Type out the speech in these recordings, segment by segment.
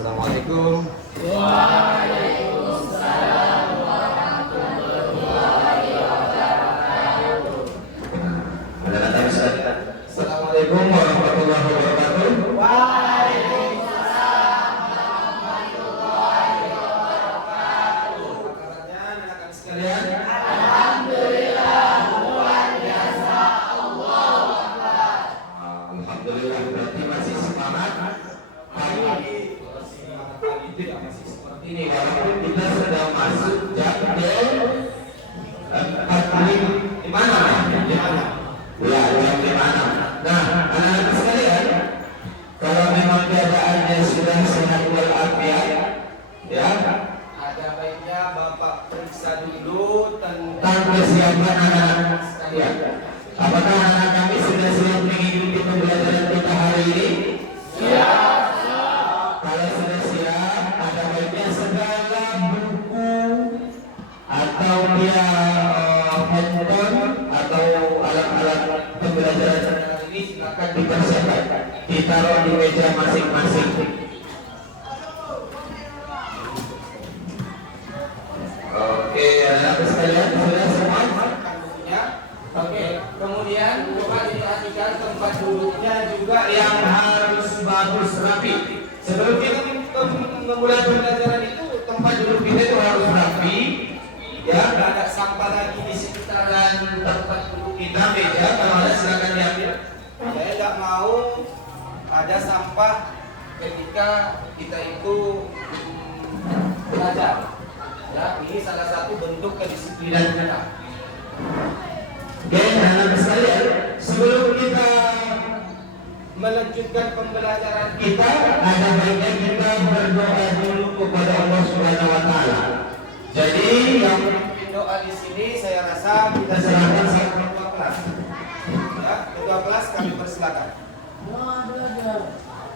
Assalamualaikum. Waalaikumsalam warahmatullahi wabarakatuh. Ada kata Ustaz? Assalamualaikum warahmatullahi wabarakatuh. Waalaikumsalam warahmatullahi wabarakatuh. Kabarnya anak-anak sekalian? Alhamdulillah luar biasa. Allahu Akbar. Alhamdulillah, berarti masih semangat. Hari ini masih seperti ini walaupun kita sudah masuk jam 4 di mana? Di mana? Ya, jam 5. Nah, anak-anak sekalian, kalau memang keadaannya sudah sehat walafiat, ya, ada baiknya Bapak periksa dulu tentang kesiapan anak-anak sekalian. Apakah anak kami sudah siap mengikuti pembelajaran kita hari ini? Siap. Kalau sudah siap, ada baiknya segala buku atau dia handphone atau alat-alat pembelajaran ini silakan dipersiapkan, ditaruh di meja masing-masing. Oke, anak sekalian sudah semua bukunya. Oke, kemudian coba diperhatikan tempat duduknya juga yang harus bagus rapi. Sebelum kita memulai pembelajaran itu tempat duduk kita itu harus rapi, ya, nggak ada sampah lagi di sekitaran tempat duduk kita, meja. Kalau ada silakan diambil. Saya nggak mau ada sampah ketika kita itu belajar. Ya, ini salah satu bentuk kedisiplinan kita. Oke, anak sekalian, sebelum kita melanjutkan pembelajaran kita, ada baiknya kita berdoa dulu kepada Allah Subhanahu wa taala. Jadi yang memimpin doa di sini saya rasa kita serahkan sama ketua kelas. Ya, ketua kelas kami persilakan.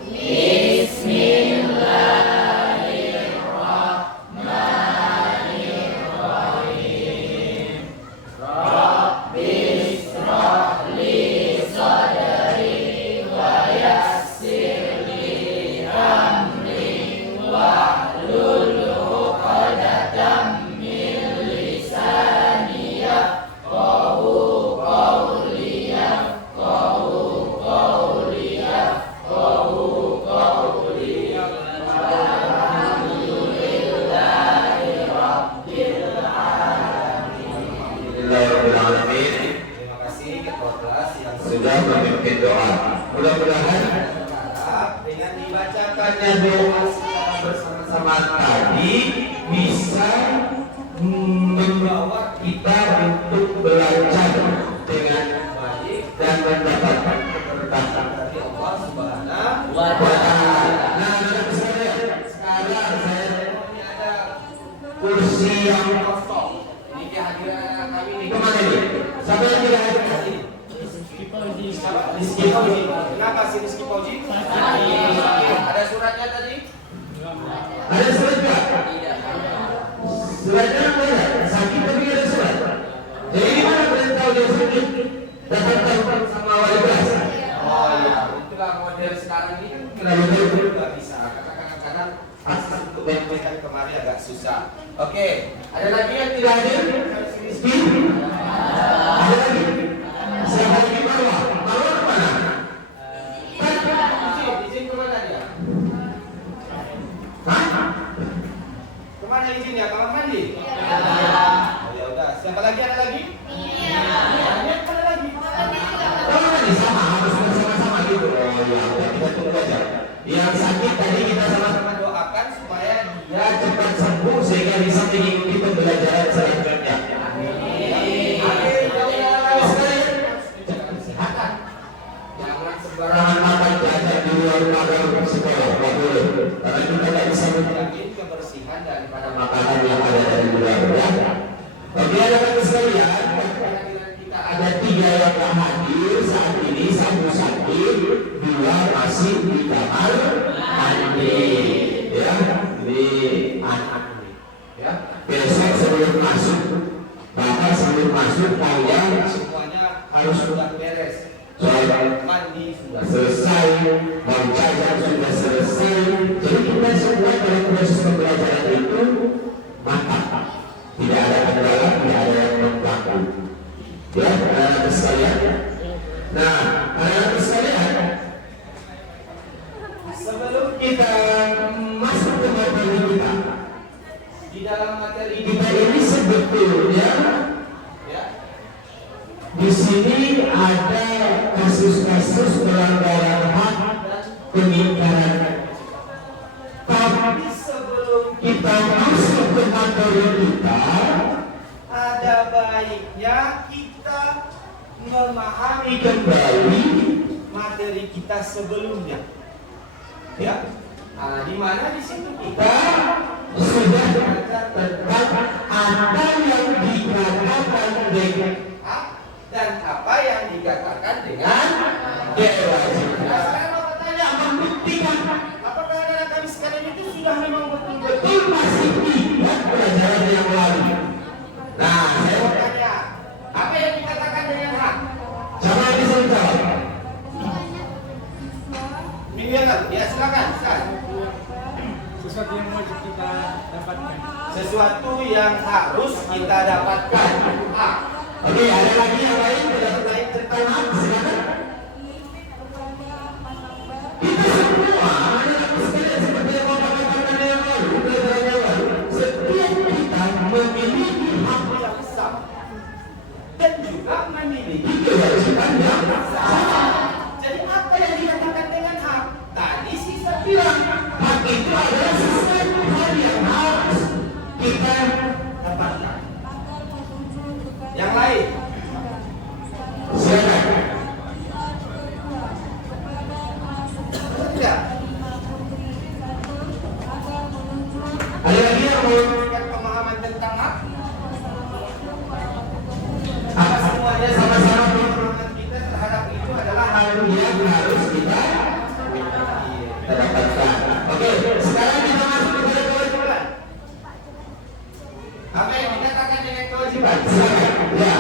Bismillahirrahmanirrahim. Rabbi shrah li sadri wa yassir li amri wahlul 'uqdatam min lisani yafqahu qawli yafqahu qawli yafqahu qawli. Alhamdulillahi rabbil Alhamdulillahirrahmanirrahim. Terima kasih ketua kelas yang sudah memimpin doa. Mudah-mudahan dengan dibacakannya doa secara bersama-sama tadi bisa membawa kita untuk belajar dengan baik dan mendapatkan keberkahan dari Allah Subhanahu wa taala. Nah, anak sekalian, sekarang saya ini ada kursi yang kosong. Ini kehadiran kami nih. Kemana nih? Siapa yang tidak hadir hari ini? Rizky Fauzi. Kenapa sih Rizky Fauzi? Ada suratnya tadi? Ada surat juga? Suratnya mana? Sakit tapi ada surat. Jadi gimana kalian tahu dia sakit? Datang sama wali kelas. Oh iya, itulah model sekarang ini kan kita nggak bisa. Karena kadang-kadang akses untuk menyampaikan kemarin agak susah. Oke, ada lagi yang tidak hadir? Rizky? Ada lagi? Siapa lagi Marwah? Marwah kemana? Izin kemana dia? Hah? Kemana izinnya? Kamar mandi? Iya. Oh, ya udah. Siapa lagi? Ada lagi? Iya. Ada lagi? Kamar mandi sama, harus bersama-sama gitu. Oh ya, udah kita tunggu aja. Yang sakit tadi kita sama-sama doakan supaya dia cepat sembuh sehingga bisa mengikuti pembelajaran selanjutnya. Sembarangan makan jajan di luar pagar sekolah, nggak boleh. Karena kita nggak bisa menjamin kebersihan daripada makanan yang ada dari luar. Ya. Bagi anak-anak sekalian, kita ada 3 yang nggak hadir saat ini, 1 sakit, 2 masih di kamar mandi. Ya, di anak ini. Ya, besok sebelum masuk, bahkan sebelum masuk kalian semuanya harus sudah beres. Soal mandi sudah selesai, bau jajan sudah selesai, jadi kita semua Di sini ada kasus-kasus pelanggaran hak pengingkaran. Tapi sebelum kita masuk ke materi kita, ada baiknya kita memahami kembali materi kita sebelumnya. Ya, nah, di mana di situ kita sudah belajar tentang apa yang dikatakan dengan hak dan apa yang dikatakan dengan kewajiban. Nah, sekarang Bapak tanya, membuktikan apakah anak kami sekarang itu sudah memang betul-betul masih ingat pelajaran yang lalu? Nah, saya mau tanya, apa yang dikatakan dengan hak? Siapa yang bisa menjawab? Mingguan, ya silakan. Sesuatu yang wajib kita dapatkan. Sesuatu yang harus kita dapatkan. Ah. Oke, ada lagi yang lain berkaitan tentang hak? Silakan. Kita semua anak-anak sekalian seperti yang Bapak katakan yang lalu, pelajaran yang lalu, setiap kita memiliki hak yang sama dan juga memiliki kewajiban yang sama. Jadi apa yang dikatakan dengan hak? Tadi sih saya bilang hak itu adalah sesuatu hal yang harus kita dapatkan. Yang lain, silakan. Tidak. Ada lagi yang mau memberikan pemahaman tentang hak? Apa semuanya sama-sama pemahaman kita terhadap itu adalah hal yang harus kita dapatkan. Oke, sekarang kita masuk kepada kewajiban. Apa yang dikatakan dengan kewajiban? Silakan. Ya.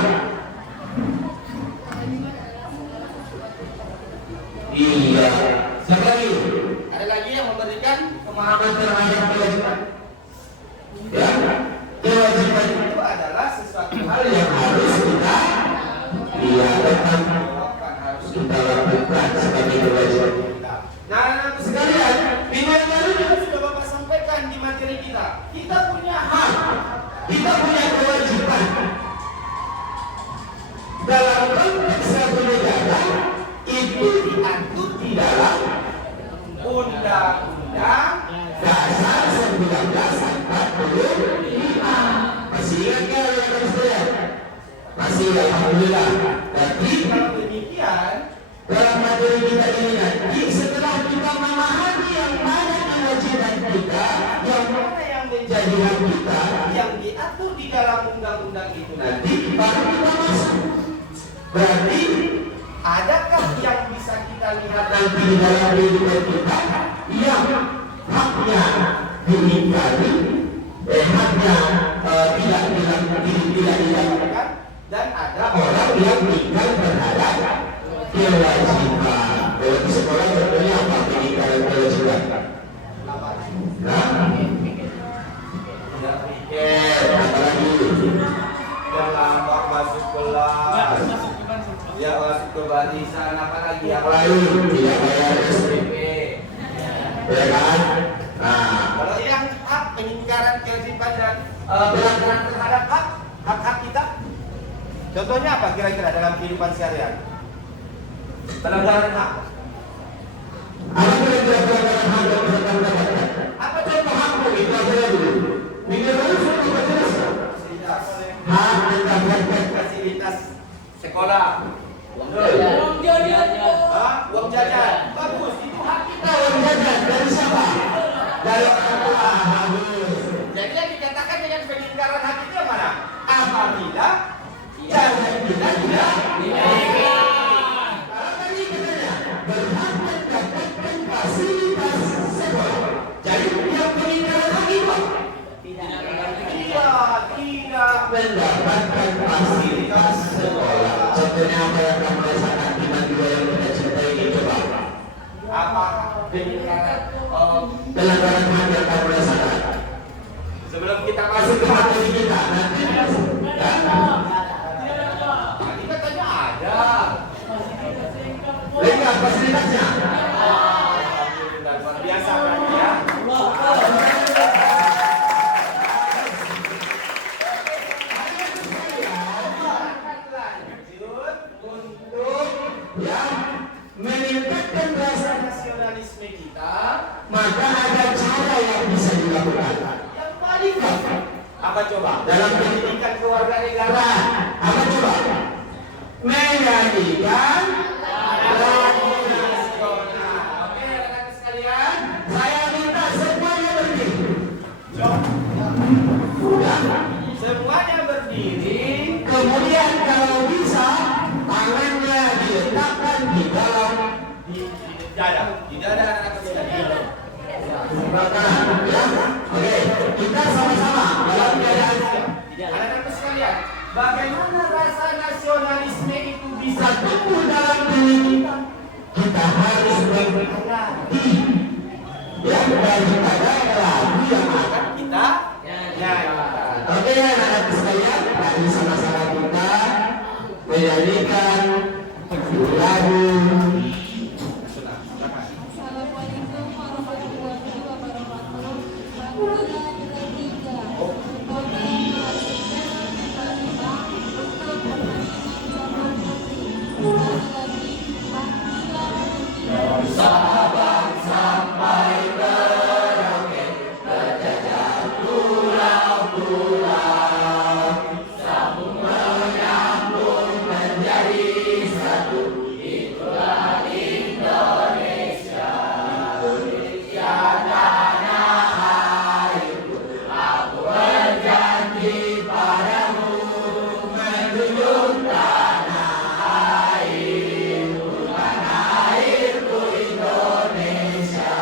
Iya. Siapa lagi? Ada lagi yang memberikan pemahaman terhadap kewajiban? Ya. Kewajiban itu adalah sesuatu hal yang harus kita harus kita lakukan sebagai kewajiban kita. Nah, anak sekalian, minggu yang lalu juga sudah Bapak sampaikan di materi kita. Kita punya hak, kita punya kewajiban. Dalam konteks satu negara itu diatur di dalam Undang-Undang Dasar 1945. Masih ingat nggak anak sekalian? Masih, alhamdulillah. Jadi kalau demikian, dalam materi kita ini nanti setelah kita memahami yang mana kewajiban kita, yang mana yang menjadi hak kita, yang diatur di dalam undang-undang itu nanti baru kita masuk. Berarti adakah yang bisa kita lihat nanti di dalam kehidupan kita yang haknya diingkari, haknya tidak dilakukan, dan ada orang yang ingkar terhadap kewajiban. Kalau di sekolah contohnya apa pengingkaran kewajiban? Nah, tidak pikir, apalagi terlambat masuk kelas, ya masuk ke barisan, apalagi yang lain tidak bayar SPP, ya kan? Nah, kalau yang hak pengingkaran kewajiban dan pelanggaran terhadap hak kita, contohnya apa kira-kira dalam kehidupan sehari-hari? Pelanggaran hak. Apa kira-kira pelanggaran hak yang bisa kita dapatkan? Apa contoh hakmu itu aja dulu. Minggu lalu sudah kita jelaskan. Hak tentang fasilitas sekolah. Uang jajan. Uang jajan. Bagus, itu hak kita uang jajan. Dari siapa? Dari orang tua. Bagus. Jadi yang dikatakan dengan pengingkaran hak itu yang mana? Apabila jajan kita tidak diberikan. Kalau tadi katanya berhak mendapatkan fasilitas sekolah. Jadi yang pengingkaran hak itu tidak mendapatkan fasilitas sekolah. Contohnya apa yang kamu rasakan di Madura yang kita cintai ini, coba? Apa pengingkaran pelanggaran hak yang kamu rasakan? Sebelum kita masuk ke materi kita, nanti tadi katanya ada. Lihat fasilitasnya. Alhamdulillah, luar biasa kan ya? Lanjut. Apa coba? Dalam pendidikan keluarga negara. Apa coba? Menyanyikan lagu nasional. Oke, rekan sekalian, saya minta semuanya berdiri. Ya. Semuanya berdiri. Kemudian kalau bisa tangannya diletakkan di dalam di dada anak sekalian. Ya. Oke, kita sama-sama dalam keadaan siap. Anak-anak sekalian, bagaimana rasa nasionalisme itu bisa tumbuh dalam diri kita? Kita harus mengerti yang daripada lagu yang akan kita nyanyikan. Oke, anak-anak sekalian, mari sama-sama kita menyanyikan lagu. Assalamualaikum warahmatullahi wabarakatuh. Bangsa bertiga. Kota menghasilkan kita untuk kepentingan zaman nanti. Sekali lagi, pancasila Sampai merauke berjajah pulau-pulau, sambung menyambung menjadi satu. Itulah Indonesia. Indonesia tanah airku. Aku berjanji padamu menjunjung tanah airku, tanah airku Indonesia.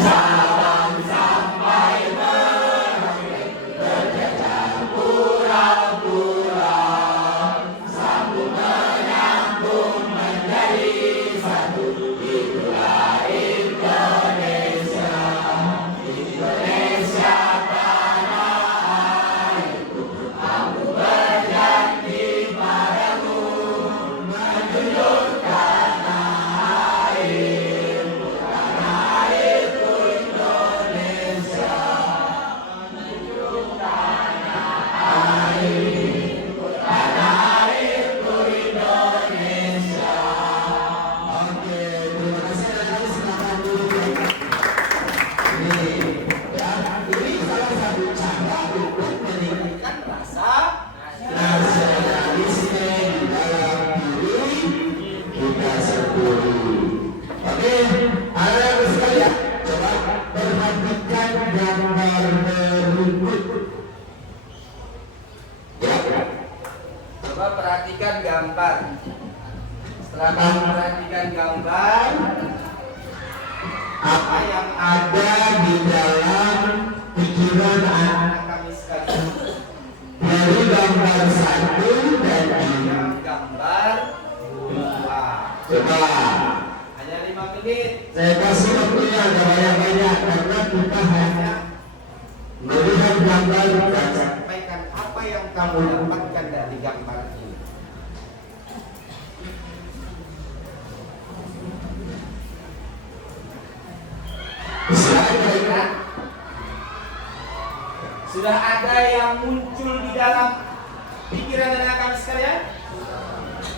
Sabang sampai Merauke berjajah pulau-pulau, sambung menyambung menjadi satu. Itulah Indonesia. Indonesia tanah airku. Aku berjanji padamu menjunjung tanah airku, tanah airku Indonesia. Menjunjung tanah airku, tanah airku Indonesia. Oke, terima kasih. Nanti silakan duduk. Ini salah satu cara untuk meningkatkan rasa nasionalisme di dalam diri kita sendiri. Oke, anak-anak sekalian, coba perhatikan gambar berikut. Ya, coba perhatikan gambar. Setelah kamu perhatikan gambar, apa yang ada di dalam pikiran anak kami sekalian dari gambar 1 dan gambar 2. Coba hanya 5 menit. Saya kasih waktunya agak banyak-banyak karena kita hanya melihat gambar dan sampaikan apa yang kamu dapatkan dari gambar ini. Sudah ada yang muncul di dalam pikiran anak kami sekalian?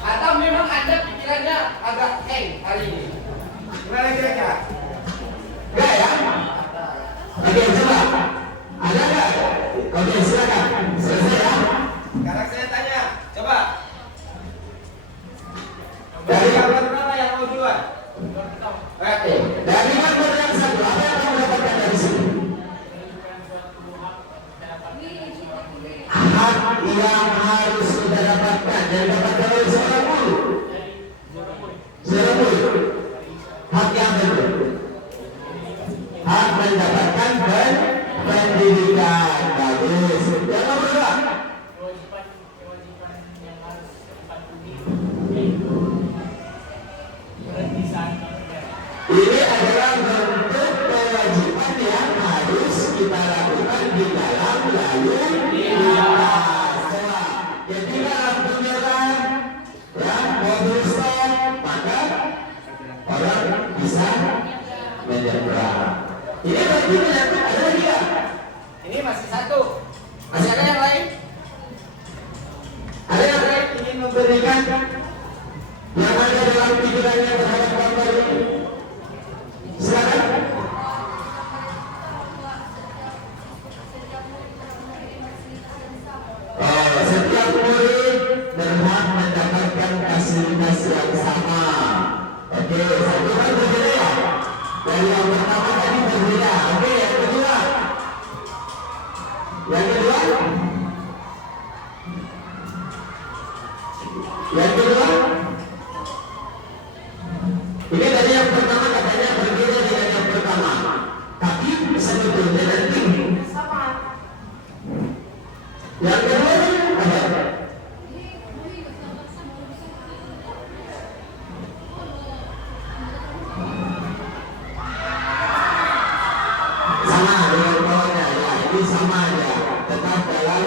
Atau memang ada pikirannya agak hari ini? Gimana kira-kira? Enggak ya? Oke, coba. Ada enggak? Oke, silakan. Selesai ya? Sekarang saya tanya, coba. Dari gambar berapa yang mau duluan? Oke, dari gambar yang 1, apa yang kamu dapatkan dari sini? Hak yang harus kita dapatkan dan dapatkan oleh seorang guru. Seorang guru. Hak yang benar. Hak mendapatkan pendidikan. Bagus. Yang nomor 2. Kewajiban yang harus kita patuhi yaitu berhenti saat melanggar. Ini adalah bentuk kewajiban yang harus kita lakukan di dalam lalu lintas. Jadi lampu merah, ya, mobil stop, maka orang bisa menyeberang. Ini berarti menyangkut ada lagi ya? Ini masih 1. Masih ada yang lain? Ada yang lain ingin memberikan Yang ada dalam pikirannya terhadap gambar ini? Silakan. Setiap murid berhak mendapatkan fasilitas yang sama. Oke, satu kan berbeda ya. Dari yang pertama tadi berbeda. Oke, yang kedua. Yang kedua. Yang kedua. Ini tadi yang pertama katanya berbeda dengan yang pertama. Tapi sebetulnya nanti sama. Yang kedua apa? Sama dengan bawahnya ya, ini sama aja. Tetap dalam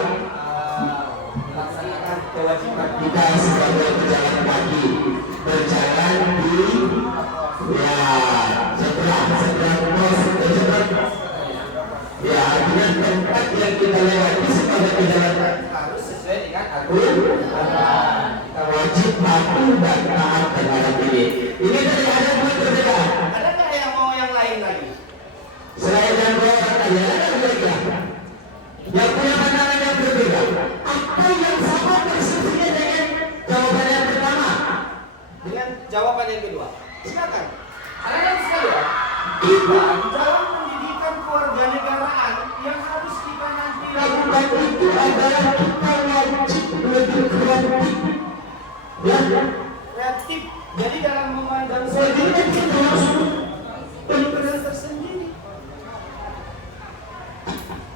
melaksanakan kewajiban kita sebagai pejalan kaki, berjalan di setelah pos ya, artinya tempat yang kita lewati sebagai pejalan kaki harus sesuai dengan aturan. Kita wajib patuh dan taat terhadap ini. Ini tadi ada dua perbedaan. Ada nggak yang mau yang lain lagi? Selain yang dua orang tadi, ada kira-kira yang punya pandangan yang berbeda? Apa yang sama persisnya dengan jawaban yang pertama? Dengan jawaban yang kedua? Silakan. Anak-anak sekalian, kita di dalam pendidikan kewarganegaraan yang harus kita nanti lakukan itu adalah kita wajib lebih kreatif. Ya, kreatif. Jadi dalam memandang sesuatu kita harus benar-benar tersendiri.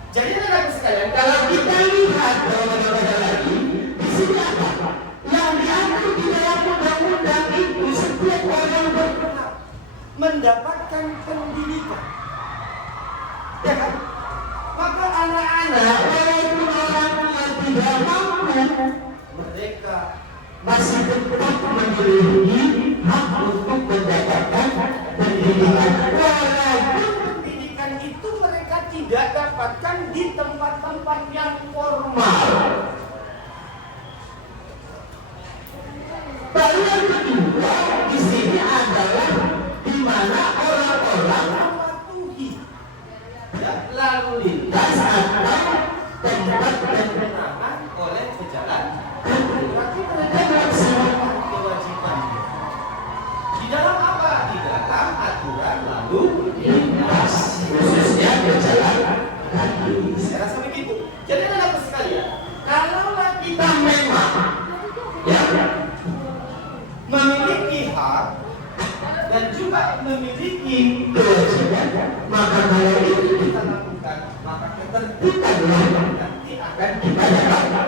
Jadi anak-anak sekalian, kalau kita lihat beberapa lagi, di sini apa? Yang diatur di dalam undang-undang itu setiap orang berhak mendapatkan pendidikan. Ya kan? Maka anak-anak walaupun orang tua tidak mampu, mereka masih tetap memiliki hak untuk mendapatkan pendidikan. Walaupun pendidikan itu mereka tidak dapatkan di tempat-tempat yang formal. Lalu yang kedua di sini adalah di mana orang-orang mematuhi lalu lintas atau tempat penerangan oleh pejalan. Berarti mereka melaksanakan kewajiban. Di dalam apa? Di dalam aturan lalu lintas, khususnya pejalan kaki. Saya rasa begitu. Jadi anak-anak sekalian, kalaulah kita memang ya memiliki hak dan juga memiliki kewajiban, maka kalau itu kita lakukan, maka ketertiban nanti akan kita dapat.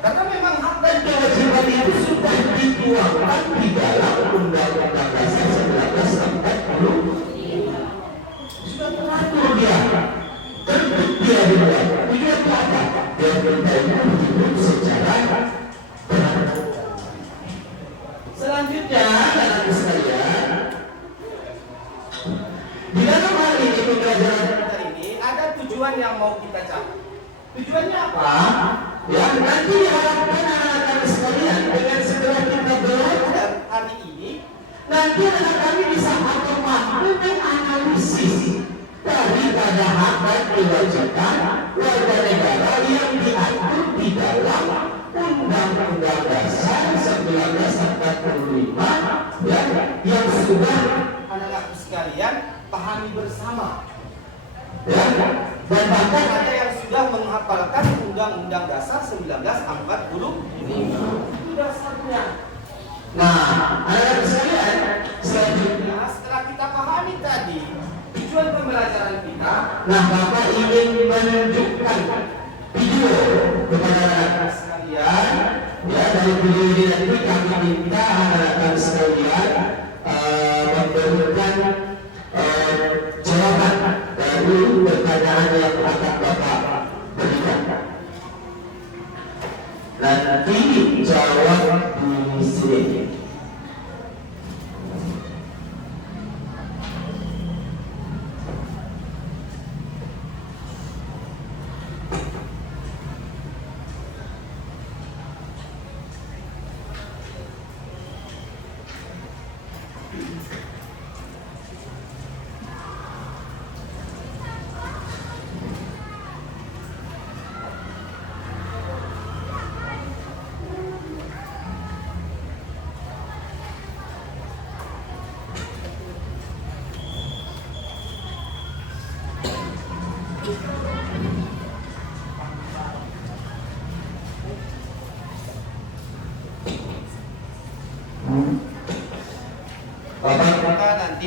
Karena memang hak dan kewajiban itu sudah dituangkan di dalam Undang-Undang Dasar 1945. Sudah teratur dia, terbit dia di luar. Tujuan itu apa? Dia bertanya hidup secara selanjutnya, anak-anak sekalian, di dalam hal ini pembelajaran kita ini ada tujuan yang mau kita capai. Tujuannya apa? Ya, nanti diharapkan anak-anak sekalian dengan segera kita belajar hari ini, nanti anak kami bisa otomatis menganalisis daripada hak dan kewajiban warga negara yang diatur di dalam Undang-Undang Dasar 1945 ya, yang sudah anak-anak sekalian pahami bersama. Ya, dan bahkan ada yang sudah menghafalkan Undang-Undang Dasar 1945. Itu dasarnya. Nah, anak-anak sekalian, selanjutnya setelah kita pahami tadi tujuan pembelajaran kita, nah Bapak ingin menunjukkan video kepada anak-anak sekalian. Ya, dari video ini nanti kami minta anak-anak sekalian memberikan jawaban dari pertanyaan yang akan Bapak berikan. Dan nanti jawab di sini.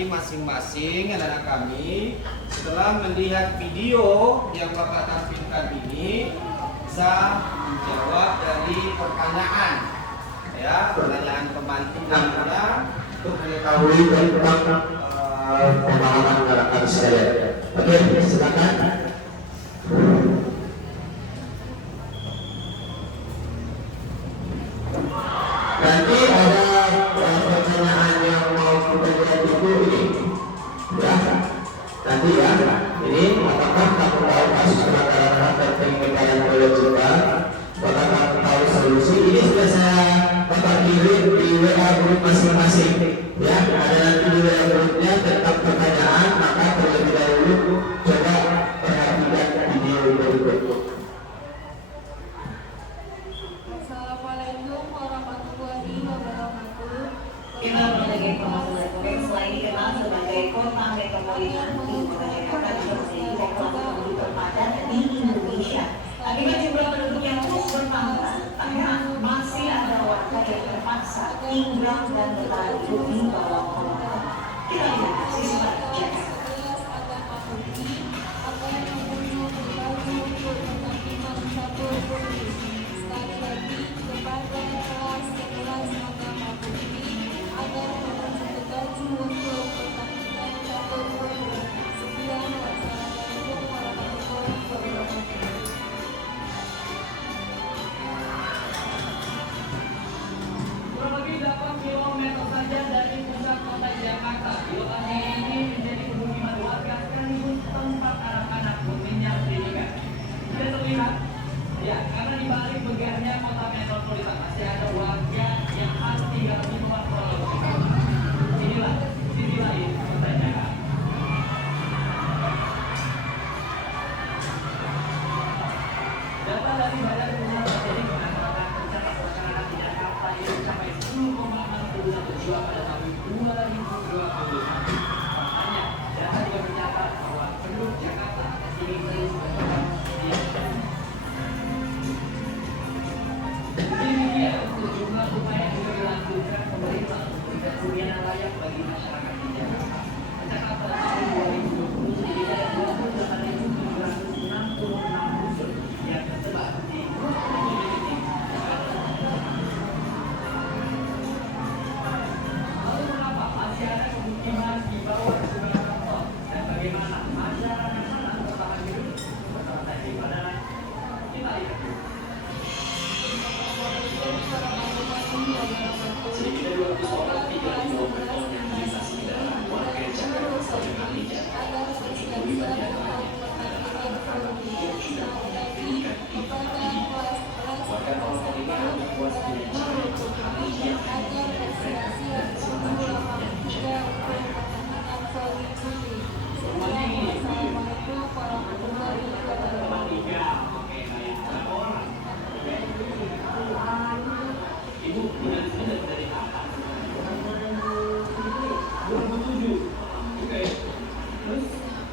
nanti masing-masing anak-anak kami setelah melihat video yang Bapak tampilkan ini bisa menjawab dari pertanyaan, ya, pertanyaan pemantiknya untuk mengetahui tentang pemahaman anak-anak sekalian. Oke, silakan. Nanti ada pertanyaan yang mau kita lihat itu ini, ya. Nanti ya, ini apakah kamu tahu kasus pelanggaran terkait dengan kewajiban? Apakah kamu tahu solusi? Ini sudah saya kirim di WA grup masing-masing. Ya, ada nanti di WA grupnya tentang pertanyaan, maka terlebih dahulu coba perhatikan video berikut. Assalamualaikum warahmatullahi wabarakatuh. Kita sebagai pemasukan Korea selain dikenal sebagai kota metropolitan di Kota Jakarta juga menjadi kota penduduk terpadat di Indonesia. Akibat jumlah penduduk yang terus bertambah, masih ada warga yang terpaksa tinggal dan bertahan hidup di bawah kolong. Kita lihat sisi barat Jakarta. Sekali lagi kepada kelas agama putri agar menuju baju untuk pertandingan catur putri. Sekian, wassalamualaikum warahmatullahi wabarakatuh. Kurang lebih 8 km saja dari pusat kota Jakarta, lokasi ini menjadi pemukiman warga sekaligus tempat anak-anak mengenyam pendidikan. Tidak terlihat, ya, karena di balik megahnya kota metropolitan masih ada warga yang harus tinggal di bawah kolong. Inilah sisi lain kota Jakarta. Data dari Badan Pusat Statistik mengatakan pencapaian masyarakat di Jakarta ini mencapai 10,61 jiwa pada tahun 2020. Makanya, data juga mencatat bahwa penduduk Jakarta ini terus berkembang. Demikian sejumlah upaya yang juga dilakukan pemerintah untuk memberikan hunian layak bagi masyarakat di Jakarta. Mencatat pada tahun 2020 sedikitnya ada 28.766 unsur yang tersebar di lalu mengapa masih ada pemukiman di bawah jembatan tol dan bagaimana masyarakat sana bertahan hidup bersama di Badara? Kita lihat. Sedikitnya 200 orang tinggal di bawah beton yang melintasi kendaraan warga Jakarta Selatan Alia. Melalui bagian lainnya adalah anak-anak yang sudah memiliki pendidikan di tempat ini. Warga orang ini akan membuat pendidikan Alia yang mereka dan selalu yang dijaga. Assalamualaikum warahmatullahi wabarakatuh. Ibu dengan sudah dari apa? 2007. Oke. Terus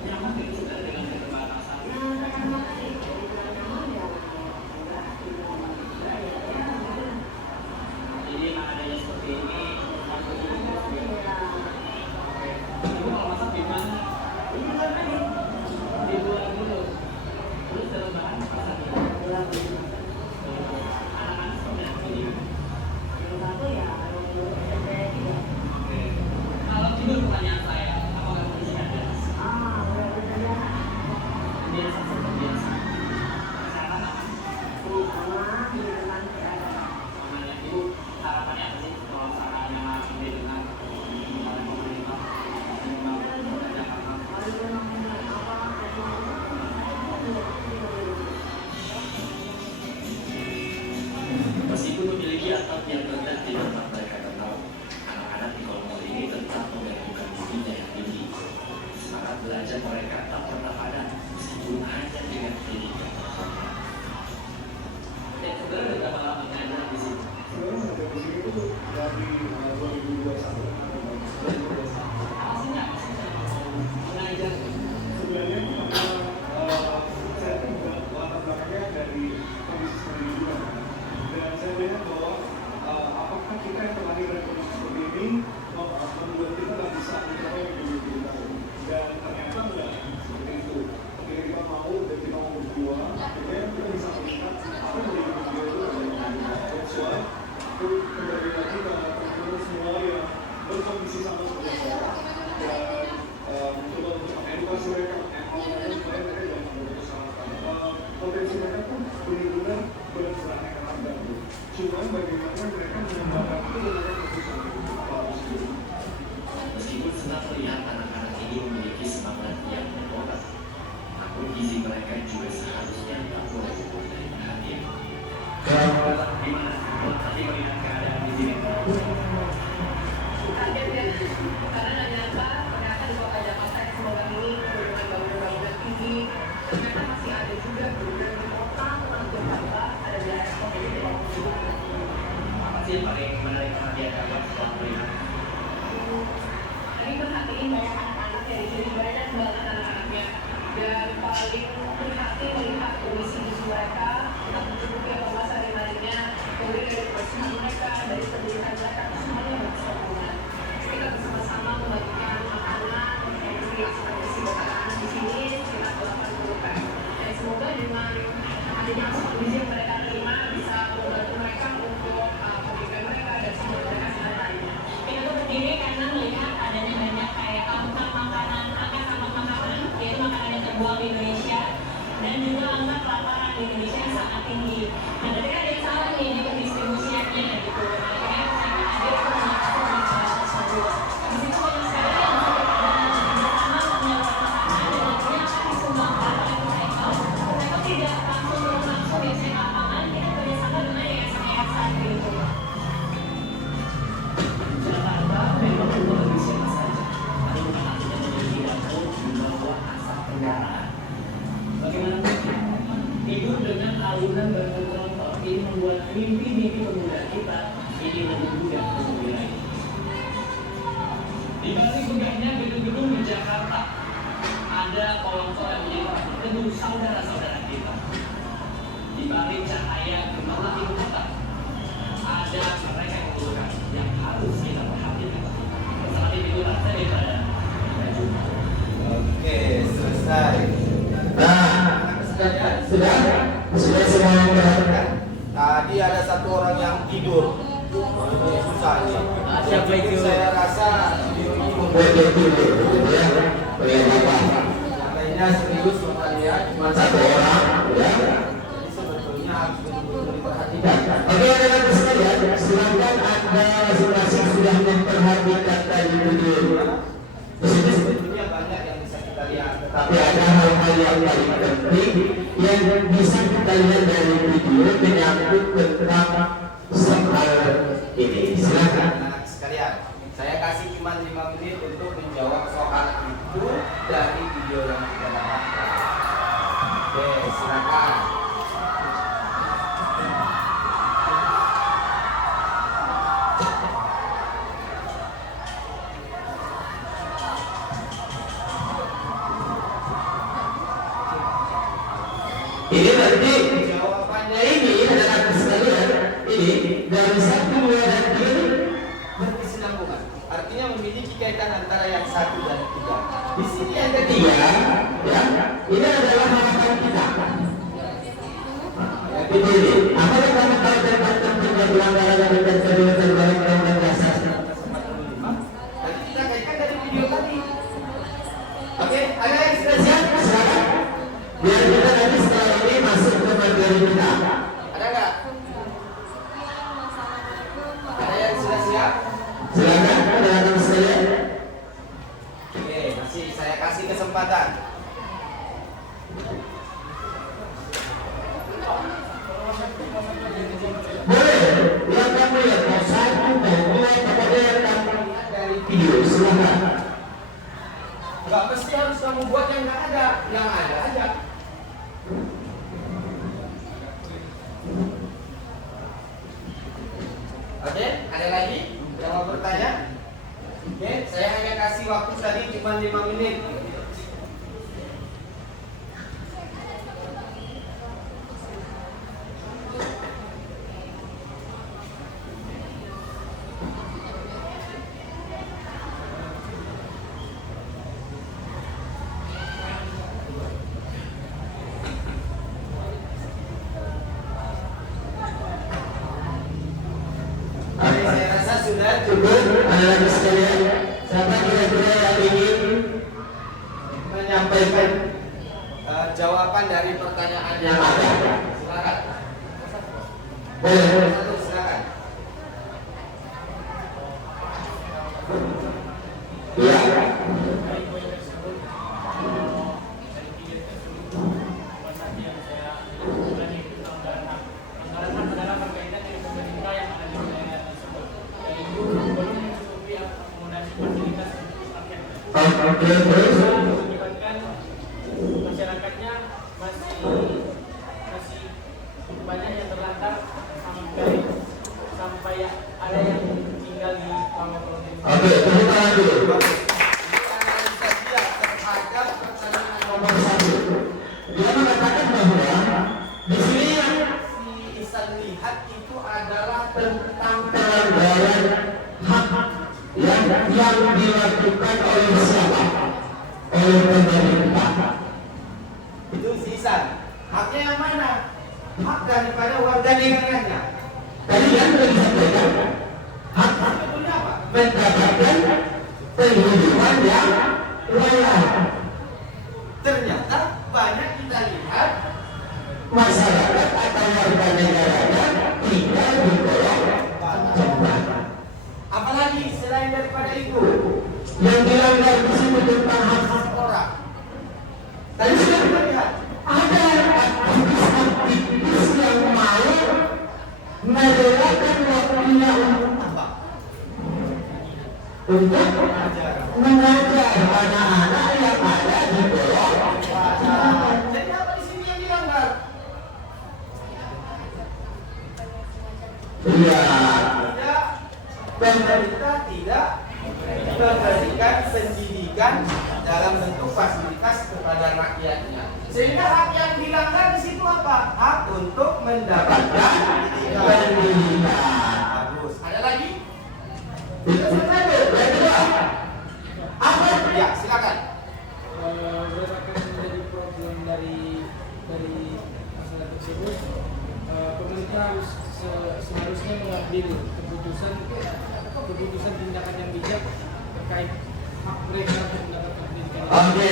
nyaman tidak sebenarnya dengan keterbatasan? Jadi dengan adanya seperti ini, ibu kalau masak di mana? Di luar dulu. Terus dalam bahan masaknya? Anak-anak seperti apa ini? Kalau tidur pertanyaan saya, apakah kondisinya biasa? Biasa seperti biasa. Kesehatan apa? Namanya ibu, harapannya apa sih kalau misalkan yang harus dengan misalnya pemerintah Kota Jakarta? Meskipun memiliki atap yang rendah di tempat mereka tahu, anak-anak di kolonial ini tetap melakukan mimpinya yang tinggi. Semangat belajar mereka tak pernah padam, meskipun hanya dengan pendidikan. Dan sebenarnya berapa lama mengajar di sini? Hasilnya apa sih? Mengajar latar belakangnya dari kondisi pendidikan dan saya melihat bahwa apakah Gimana? Tadi melihat keadaan di sini. Kaget ya, karena nggak nyangka ternyata di kota Jakarta yang semoga ini dengan bangunan-bangunan tinggi ternyata masih ada juga bangunan di kota Jakarta ada daerah kota ini di bawah juga. Apa sih yang paling menarik perhatian kalian setelah melihat? Tadi perhatiin banyak anak-anak ya, jadi banyak banget anak-anaknya dan paling prihatin melihat kondisi gizi mereka tetap mencukupi apa mas hari-harinya mulai dari kebersihan mereka, dari pendidikan mereka, semuanya bersambungan. Kita bersama-sama membagikan makanan yang seperti si anak-anak di sini sekitar 80 kan. Dan semoga dengan adanya asupan gizi yang mereka terima bisa membantu mereka untuk pendidikan mereka dan semua mereka lainnya. Kita tuh berdiri karena melihat adanya banyak kayak angka makanan, angka sampah makanan, yaitu makanan yang terbuang di Indonesia, dan juga angka kelaparan di Indonesia yang sangat tinggi. Nah, ketika ada yang salah nih di pendistribusiannya gitu, makanya mereka hadir untuk melakukan tersebut. Di situ banyak sekali yang bersama menyalurkan makanan dan nantinya akan disumbangkan oleh mereka. Mereka tidak langsung biasanya lapangan, kita kerjasama dengan yayasan-yayasan gitu. Jakarta memang luar biasa saja. Ada bukan artinya memiliki dapur di bawah asap tenggara. Bagaimana mungkin hidup dengan alunan berkontrol ini membuat mimpi-mimpi pemuda kita ini lebih mudah untuk diraih. Di balik megahnya gedung-gedung di Jakarta, ada kolong-tol yang menjadi teduh saudara-saudara kita. Di balik cahaya gemerlap ibu kota, ada mereka yang membutuhkan yang harus kita perhatikan. Bersama tim itu saya daripada Oke, selesai. Nah, sudah semua yang dilakukan. Tadi ada satu orang yang tidur. Ini susah nih. Siapa itu? Saya rasa video ini Buat dia dulu, ya. Beliau apa? yang lainnya serius Bapak lihat, cuma Satu orang, ya. Jadi sebetulnya harus betul-betul diperhatikan. Oke, anak-anak sekalian, silakan Anda masing-masing sudah memperhatikan tadi video. Di sini Sebetulnya banyak yang bisa kita lihat. tapi ada hal-hal yang paling penting yang bisa kita lihat dari video menyangkut tentang soal ini. Silakan. Anak sekalian, saya kasih cuma 5 menit untuk menjawab soal itu dari video yang kita dapatkan. Oke, silakan. Ini nanti Jawabannya ini anak-anak sekalian ini dari 1, 2 dan 3 berkesinambungan. Artinya memiliki kaitan antara yang 1 dan 3. Di sini yang tiga, ketiga, ya. Ini adalah harapan kita. Ini apa yang kami tahu tentang pelanggaran dan kedua terbalik undang dasar. nanti kita kaitkan dari video tadi. Oke, ada yang sudah siap? Silakan. Biar kita nanti setelah ini masuk ke materi kita. Ada nggak? Ada yang sudah siap? Silakan anak-anak sekalian. Oke, masih saya kasih kesempatan. Boleh, yang kamu lihat mau 1, mau 2, pokoknya yang kamu lihat dari video. Silakan. Nggak mesti harus kamu buat yang nggak ada, yang ada aja. Oke, ada lagi yang mau bertanya? Oke, saya hanya kasih waktu tadi cuma 5 menit. Oke, saya rasa sudah Cukup anak-anak sekalian. Siapa kira-kira yang ingin menyampaikan jawaban dari pertanyaan yang ada? Silakan. Boleh. Satu, silakan. Ya. Oke, terus menyebabkan masyarakatnya masih banyak yang terlantar sampai ada yang tinggal di Pamekasan. oke, tepuk tangan dulu. Analisa dia terhadap pertanyaan Nomor 1. Dia mengatakan bahwa di sini yang si Ihsan lihat itu adalah tentang pelanggaran hak yang dilakukan oleh siapa? Oleh pemerintah. itu si Ihsan. Haknya yang mana? Hak daripada warga negaranya. Tadi yang sudah disampaikan, hak Sebetulnya apa? mendapatkan penghidupan yang layak. Ternyata banyak kita lihat Masyarakat atau warga negaranya tinggal di kolong jembatan. apalagi selain daripada itu Yang dilanggar di situ tentang hak orang. tadi sudah Kita lihat ada aktivis yang mau merelakan waktunya apa? untuk mengajar anak-anak yang ada di kolong. Jadi apa di sini yang dilanggar? Iya, Tidak, pemerintah tidak memberikan pendidikan dalam bentuk fasilitas kepada rakyatnya. Sehingga hak yang dilanggar di situ apa? Hak untuk mendapatkan pendidikan. Bagus. Ada lagi? Apa? Ya, silakan. Berdasarkan menjadi problem dari masalah tersebut, pemerintah harus seharusnya mengambil keputusan tindakan yang bijak terkait hak mereka untuk mendapatkan pendidikan. Oke.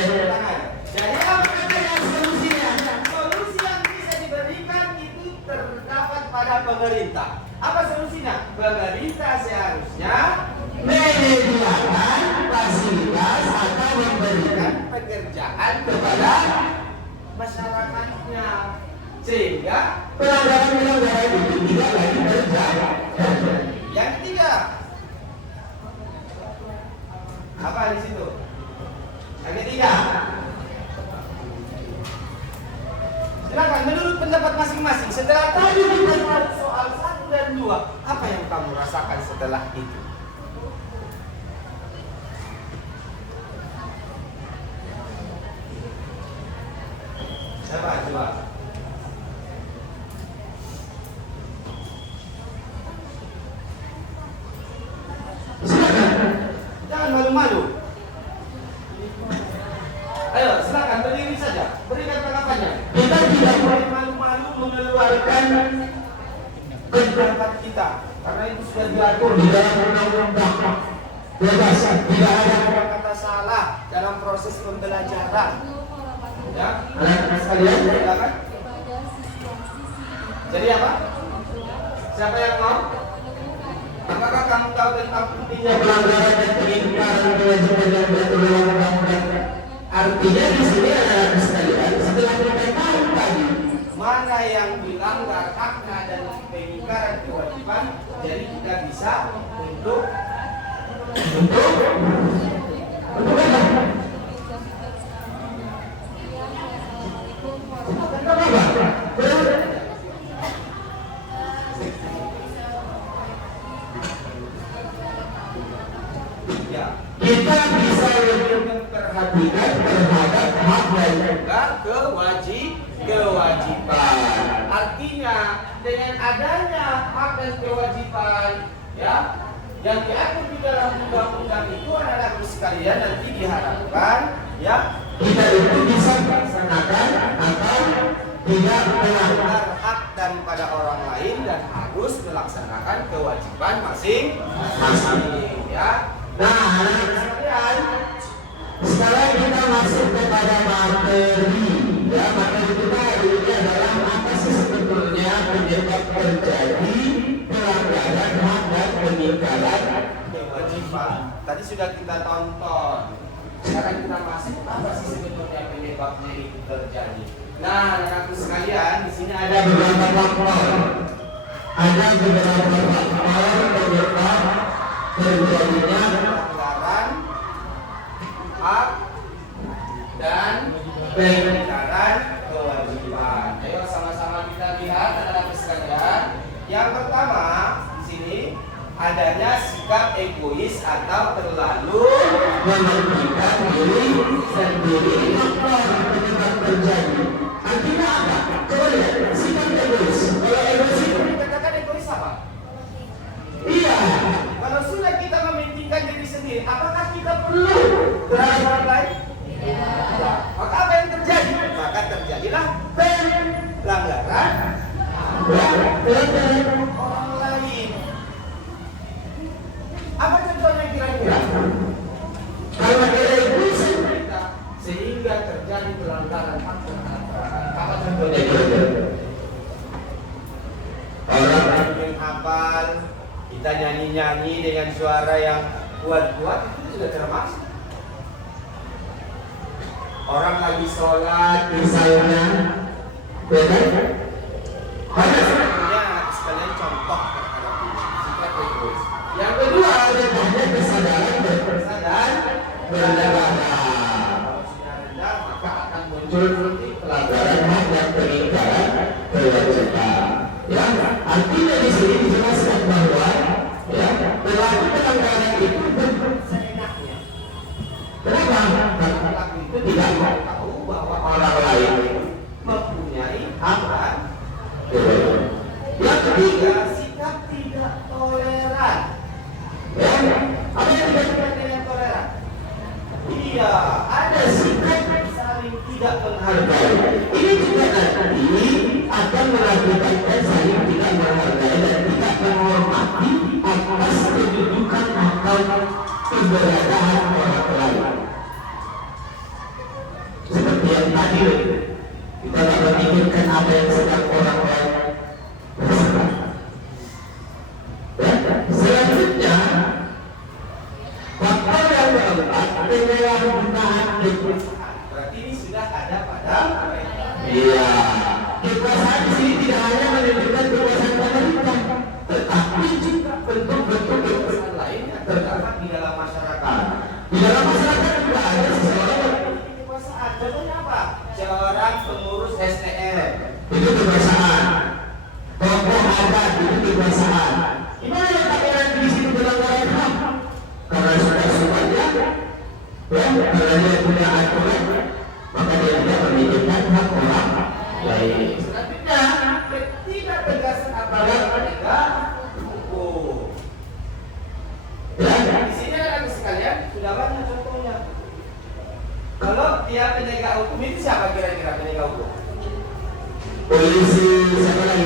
Jadi apa yang solusinya? Solusi yang bisa diberikan itu terdapat pada pemerintah. Apa solusinya? Pemerintah seharusnya Menyediakan fasilitas atau memberikan pekerjaan kepada masyarakatnya sehingga pelanggaran-pelanggaran itu tidak lagi terjadi. yang ketiga apa di situ? Yang ketiga, silakan menurut pendapat masing-masing. Setelah tadi kita soal 1 dan 2, apa yang kamu rasakan setelah itu? Coba. Jangan malu-malu. Ayo, silakan berdiri saja. Berikan tanggapannya. Kita tidak Boleh malu-malu mengeluarkan pendapat kita, karena itu sudah diatur di dalam undang-undang bebas, tidak ada kata salah dalam proses pembelajaran. Ya, anak sekalian. silakan. Jadi apa? Siapa yang mau? Apakah kamu tahu tentang pentingnya Pelanggaran dan pengingkaran kewajiban yang diatur dalam undang-undang. Artinya di sini anak sekalian, setelah kita tahu tadi mana yang dilanggar haknya dan pengingkaran kewajiban, jadi kita bisa untuk ya kita bisa lebih memperhatikan terhadap hak dan juga kewajiban. Artinya dengan adanya hak dan kewajiban ya yang diatur di dalam undang-undang itu adalah sekalian nanti diharapkan ya kita itu bisa melaksanakan atau tidak melanggar. melanggar hak daripada orang lain dan harus melaksanakan kewajiban masing-masing ya. Nah, anak sekalian, sekarang kita masuk kepada materi. Ya, materi kita hari ini adalah apa sih sebetulnya penyebab terjadi pelanggaran hak dan pengingkaran. Kewajiban. Tadi sudah kita tonton. Sekarang kita masuk apa sih sebetulnya penyebabnya itu terjadi. Nah, anak-anakku sekalian, di sini ada Ada beberapa faktor. Ada beberapa faktor penyebab terjadinya pelanggaran hak dan peningkatan kewajiban. Ayo sama-sama kita lihat anak-anak sekalian. Yang pertama di sini adanya sikap egois atau terlalu mementingkan diri sendiri tetap terjadi. Artinya apa? Coba lihat, sikap egois. Kalau egois itu dikatakan egois apa? iya. Kalau sudah kita mementingkan diri sendiri, apakah kita perlu terhadap orang lain? Tidak. Maka apa yang terjadi? Maka terjadilah pelanggaran orang lain. Apa contohnya kira-kira? Kalau dia egois, Sehingga terjadi pelanggaran hak terhadap orang lain. Apa contohnya? Orang yang hafal, kita nyanyi-nyanyi dengan suara yang kuat-kuat, itu sudah termasuk. Orang lagi sholat misalnya, benar? ada sebetulnya sekalian contoh terhadap sikap egois. Yang kedua, Ada kesadaran dan bernegara. kalau sudah rendah maka akan muncul Pelanggaran hak dan peninggalan kewajiban. Ya, artinya di sini dijelaskan bahwa ya pelaku pelanggaran itu seenaknya. kenapa? Pelaku itu tidak mau tahu bahwa orang lain mempunyai hak dan Yang ketiga, ketiga, sikap tidak toleran. ya, apa yang Bagaimana dengan toleran? Iya, ada sikap saling tidak menghargai. ini juga nanti akan melakukan saling tidak menghargai dan tidak menghormati atas kedudukan atau keberadaan orang lain. Seperti yang tadi, kita tak memikirkan apa yang sedang orang lain rasakan. Ya, selanjutnya, faktor yang keempat, penyalahgunaan kekuasaan. Berarti ini sudah ada pada mereka. Iya, kekuasaan di sini tidak hanya menunjukkan kekuasaan pemerintah, tetapi juga bentuk-bentuk kekuasaan lain yang terdapat di dalam masyarakat. Di dalam masyarakat juga ada seseorang yang memiliki kekuasaan. Contohnya apa? Seorang pengurus STM. itu kekuasaan. Tokoh adat itu kekuasaan. Gimana yang tak di sini pelanggaran HAM? Karena suka-suka dia, ya, karena dia punya aturan, maka dia tidak memikirkan hak orang lain. Selanjutnya, tidak berdasar aparat penegak hukum. Ya, Di sini anak-anak sekalian sudah banyak contohnya. Kalau dia penegak hukum itu siapa kira-kira penegak hukum? polisi siapa lagi?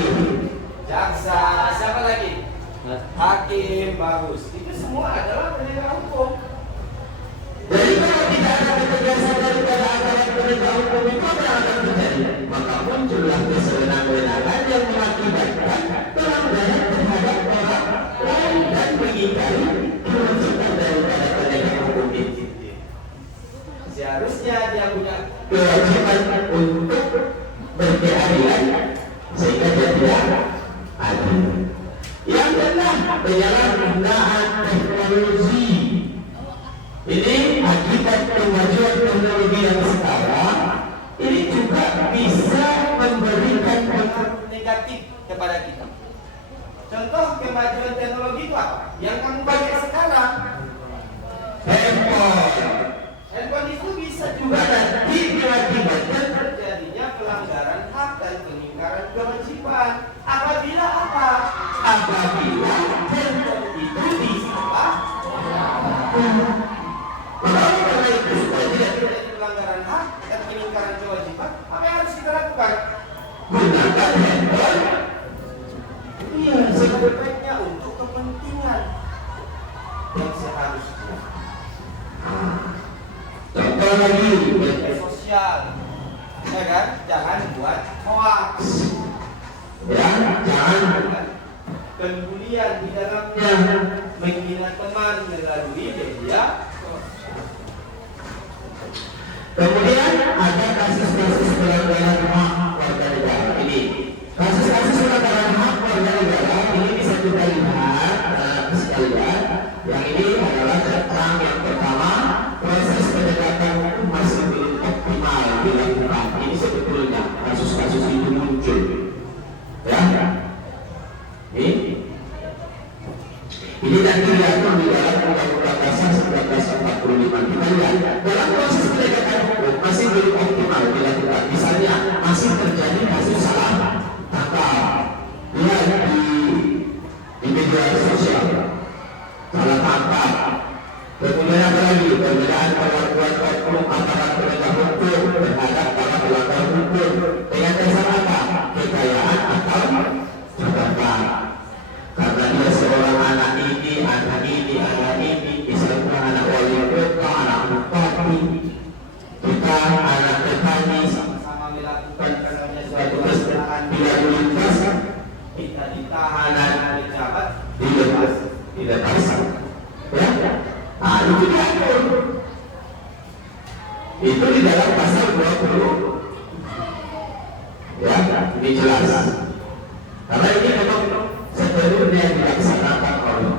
Jaksa, siapa lagi? Hakim, bagus. Itu semua adalah penegak hukum. Jadi kalau tidak ada ketegasan daripada aparat penegak hukum itu apa yang akan terjadi? Maka muncullah kesewenang-wenangan yang mengakibatkan pelanggaran terhadap orang lain dan mengingkari kewajiban daripada penegak hukum itu. Seharusnya dia punya Kewajiban untuk berkeadilan sehingga dia tidak adil. Yang keenam, penyalahgunaan teknologi. Ini akibat kemajuan teknologi yang sekarang ini juga bisa memberikan pengaruh negatif kepada kita. Contoh kemajuan teknologi itu apa? Yang kamu pakai sekarang. handphone. Handphone itu bisa juga Nanti diakibatkan terjadinya pelanggaran hak dan pengingkaran kewajiban. Apabila apa? apabila handphone itu disalah. Maka karena itu supaya tidak Terjadi pelanggaran hak dan pengingkaran kewajiban, apa yang harus kita lakukan? gunakan handphone. Iya, sebaik-baiknya untuk kepentingan yang seharusnya. Contoh lagi, Media sosial, ya kan? Jangan buat hoax. ya jangan Pembulian di dalamnya, menghina teman melalui media. Kemudian ada kasus-kasus pelanggaran hak warga negara ini. Kasus-kasus pelanggaran hak warga negara ini bisa kita lihat sekalian. Yang ini adalah tentang yang pertama proses penegakan Ini nanti diatur di dalam Undang-Undang Dasar 1945. Kita lihat dalam proses penegakan hukum masih belum optimal dilakukan. Misalnya masih terjadi kasus salah tangkap, ya di media sosial, salah tangkap. Kemudian apa lagi? Perbedaan perlakuan oknum antara penegak hukum terhadap para pelanggar hukum dengan dasar apa? Kekayaan atau jabatan. Karena dia seorang anak ini, misalnya anak wali kota, anak bupati, kita anak petani sama-sama melakukan suatu terus kesalahan tidak melintas, kita ditahan dan dijabat dilepas, ya. Nah, itu diatur. Itu di dalam pasal 20. Ya, ini jelas. Karena ini memang sebenarnya dilaksanakan oleh.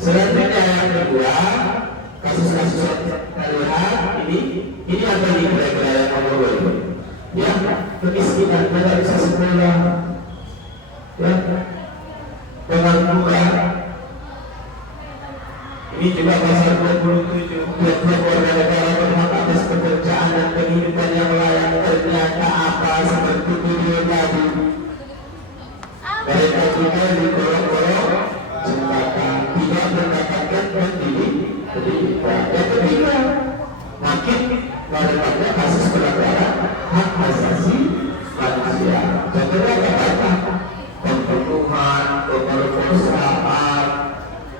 Selanjutnya yang kedua, kasus-kasus yang kita lihat ini apa nih kira-kira yang nomor 2? Ya, kemiskinan, tidak bisa sekolah, ya, pengangguran. Ini juga pasal 27, tiap-tiap warga negara berhak atas pekerjaan dan kehidupan yang layak. Ternyata apa seperti video tadi, mereka juga dikorok-korok jembatan, tidak mendapatkan pendidikan. Yang ketiga, makin merebaknya kasus pelanggaran hak asasi manusia. Contohnya apa? Pembunuhan, pemerkosaan,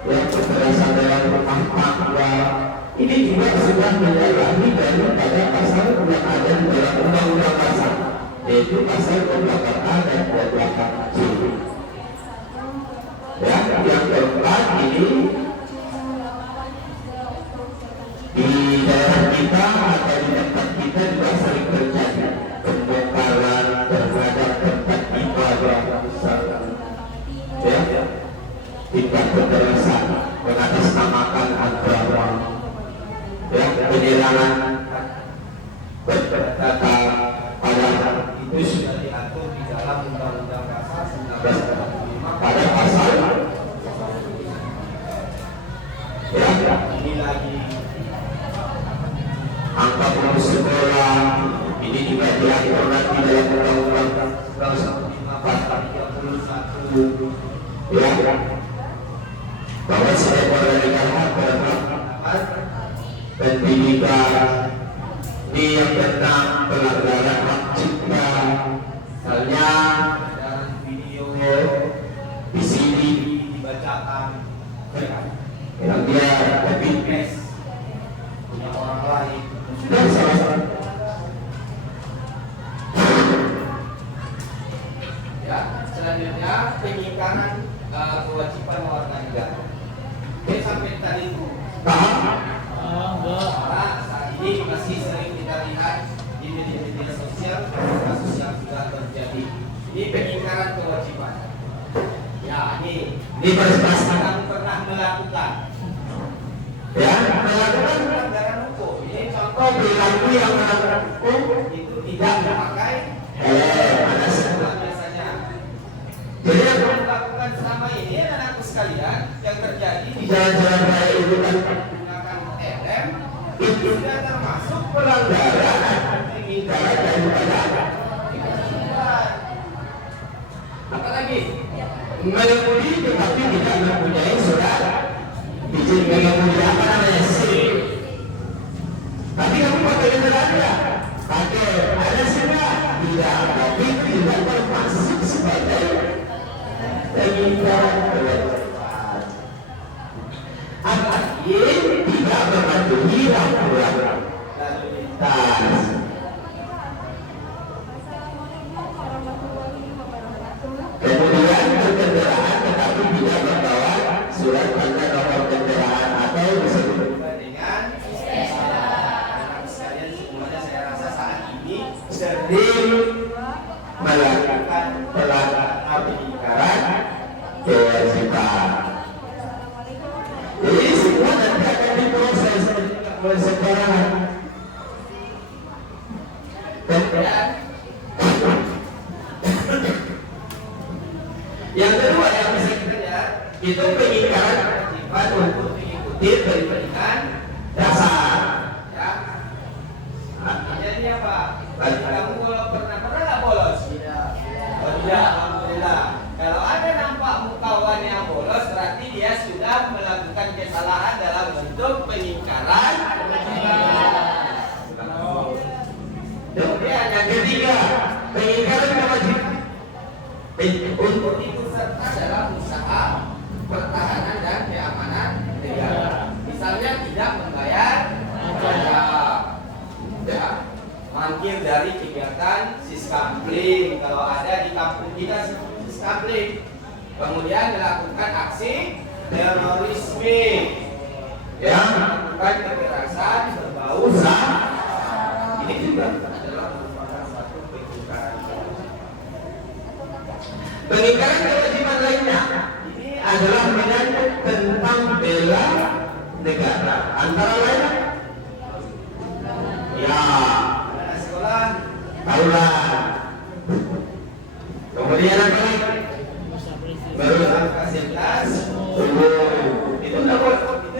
yang kekerasan dalam rumah tangga. Ini juga sudah menyalahi daripada pasal yang ada di dalam Undang-Undang Dasar, yaitu pasal 28A dan 28C. Ya, yang keempat ini di daerah kita atau di tempat kita juga sering terjadi pembongkaran terhadap tempat ibadah besar. Ya, tindak kekerasan mengatasnamakan agama, ya, penyerangan berdata padahal itu sudah diatur di dalam Undang-Undang Dasar 1945 pada pasal, ya, ini lagi angka putus sekolah ini juga diatur nanti dalam Undang-Undang 1945 ya, bahwa setiap warga negara berhak pendidikan. Ini yang tentang pelanggaran hak cipta, misalnya dan video di sini dibacakan yang dia lebih punya orang lain. dan salah. Ya, selanjutnya pengingkaran kewajiban warga negara. Jadi sampai tadi itu saat ini masih sering kita lihat di media sosial kasus yang sudah terjadi. Ini pengingkaran kewajiban. Ya, ini Diperspaskan, pernah melakukan ya, melakukan pelanggaran hukum. Ini contoh oh, perilaku yang melanggar hukum itu tidak memakai ada sebuah. biasanya. Jadi Yang apa? melakukan selama ini anak-anakku sekalian yang terjadi di Jalan-jalan raya itu kan menggunakan helm itu sudah termasuk pelanggaran pengingkaran daripada apalagi mengemudi tetapi tidak mempunyai surat izin mengemudi, apa namanya, SIM. Tapi kamu pakai kendaraan enggak? Pakai, ada sudah? Tidak, tapi itu tidak termasuk sebagai pengingkaran kewajiban. Apalagi tidak mematuhi aturan lalu lintas. Kemudian berkendaraan tetapi tidak membawa surat tanda nomor kendaraan atau disebut dengan anak sekalian semuanya, saya rasa saat ini sering melakukan pelanggaran pengingkaran kewajiban. Jadi semua nanti akan diproses oleh sekarang. Kemudian yang kedua yang bisa kita lihat itu pengingkaran kewajiban untuk mengikuti pendidikan dasar. Ya. Jadi apa? Kamu pernah nggak bolos? Tidak. Oh, tidak, alhamdulillah. Kalau ada nampak kawan yang bolos, berarti dia sudah melakukan kesalahan dalam bentuk pengingkaran. Kemudian yang ketiga, pengingkaran kewajiban untuk Ikut serta dalam usaha pertahanan dan keamanan negara. Misalnya tidak membayar pajak, ya, mangkir dari kegiatan siskambling kalau ada di kampung kita siskambling, kemudian melakukan aksi terorisme, ya, melakukan kekerasan berbau sara. Ini juga adalah merupakan suatu pengingkaran. pengingkaran kewajiban lainnya. Ini adalah menyangkut tentang bela negara. Antara lain, ya, Anak sekolah taulah. Kemudian apa lagi? Merusak fasilitas itu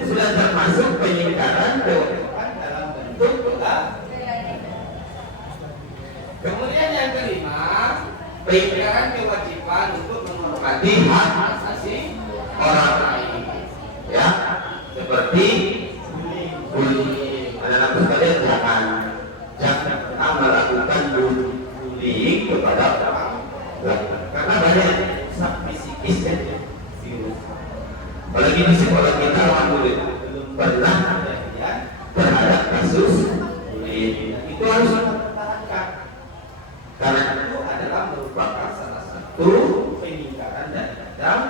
sudah termasuk pengingkaran kewajiban. dalam bentuk bola. Kemudian yang kelima, pengingkaran kewajiban untuk menghormati hak asasi Orang lain, ya, seperti bullying. Anak-anak sekalian jangan pernah melakukan bullying kepada orang lain, karena banyak rusak psikis dan virus. Apalagi di sekolah kita alhamdulillah belum pernah terhadap kasus bullying. Itu harus dipertahankan, karena itu adalah merupakan salah satu pengingkaran dan dalam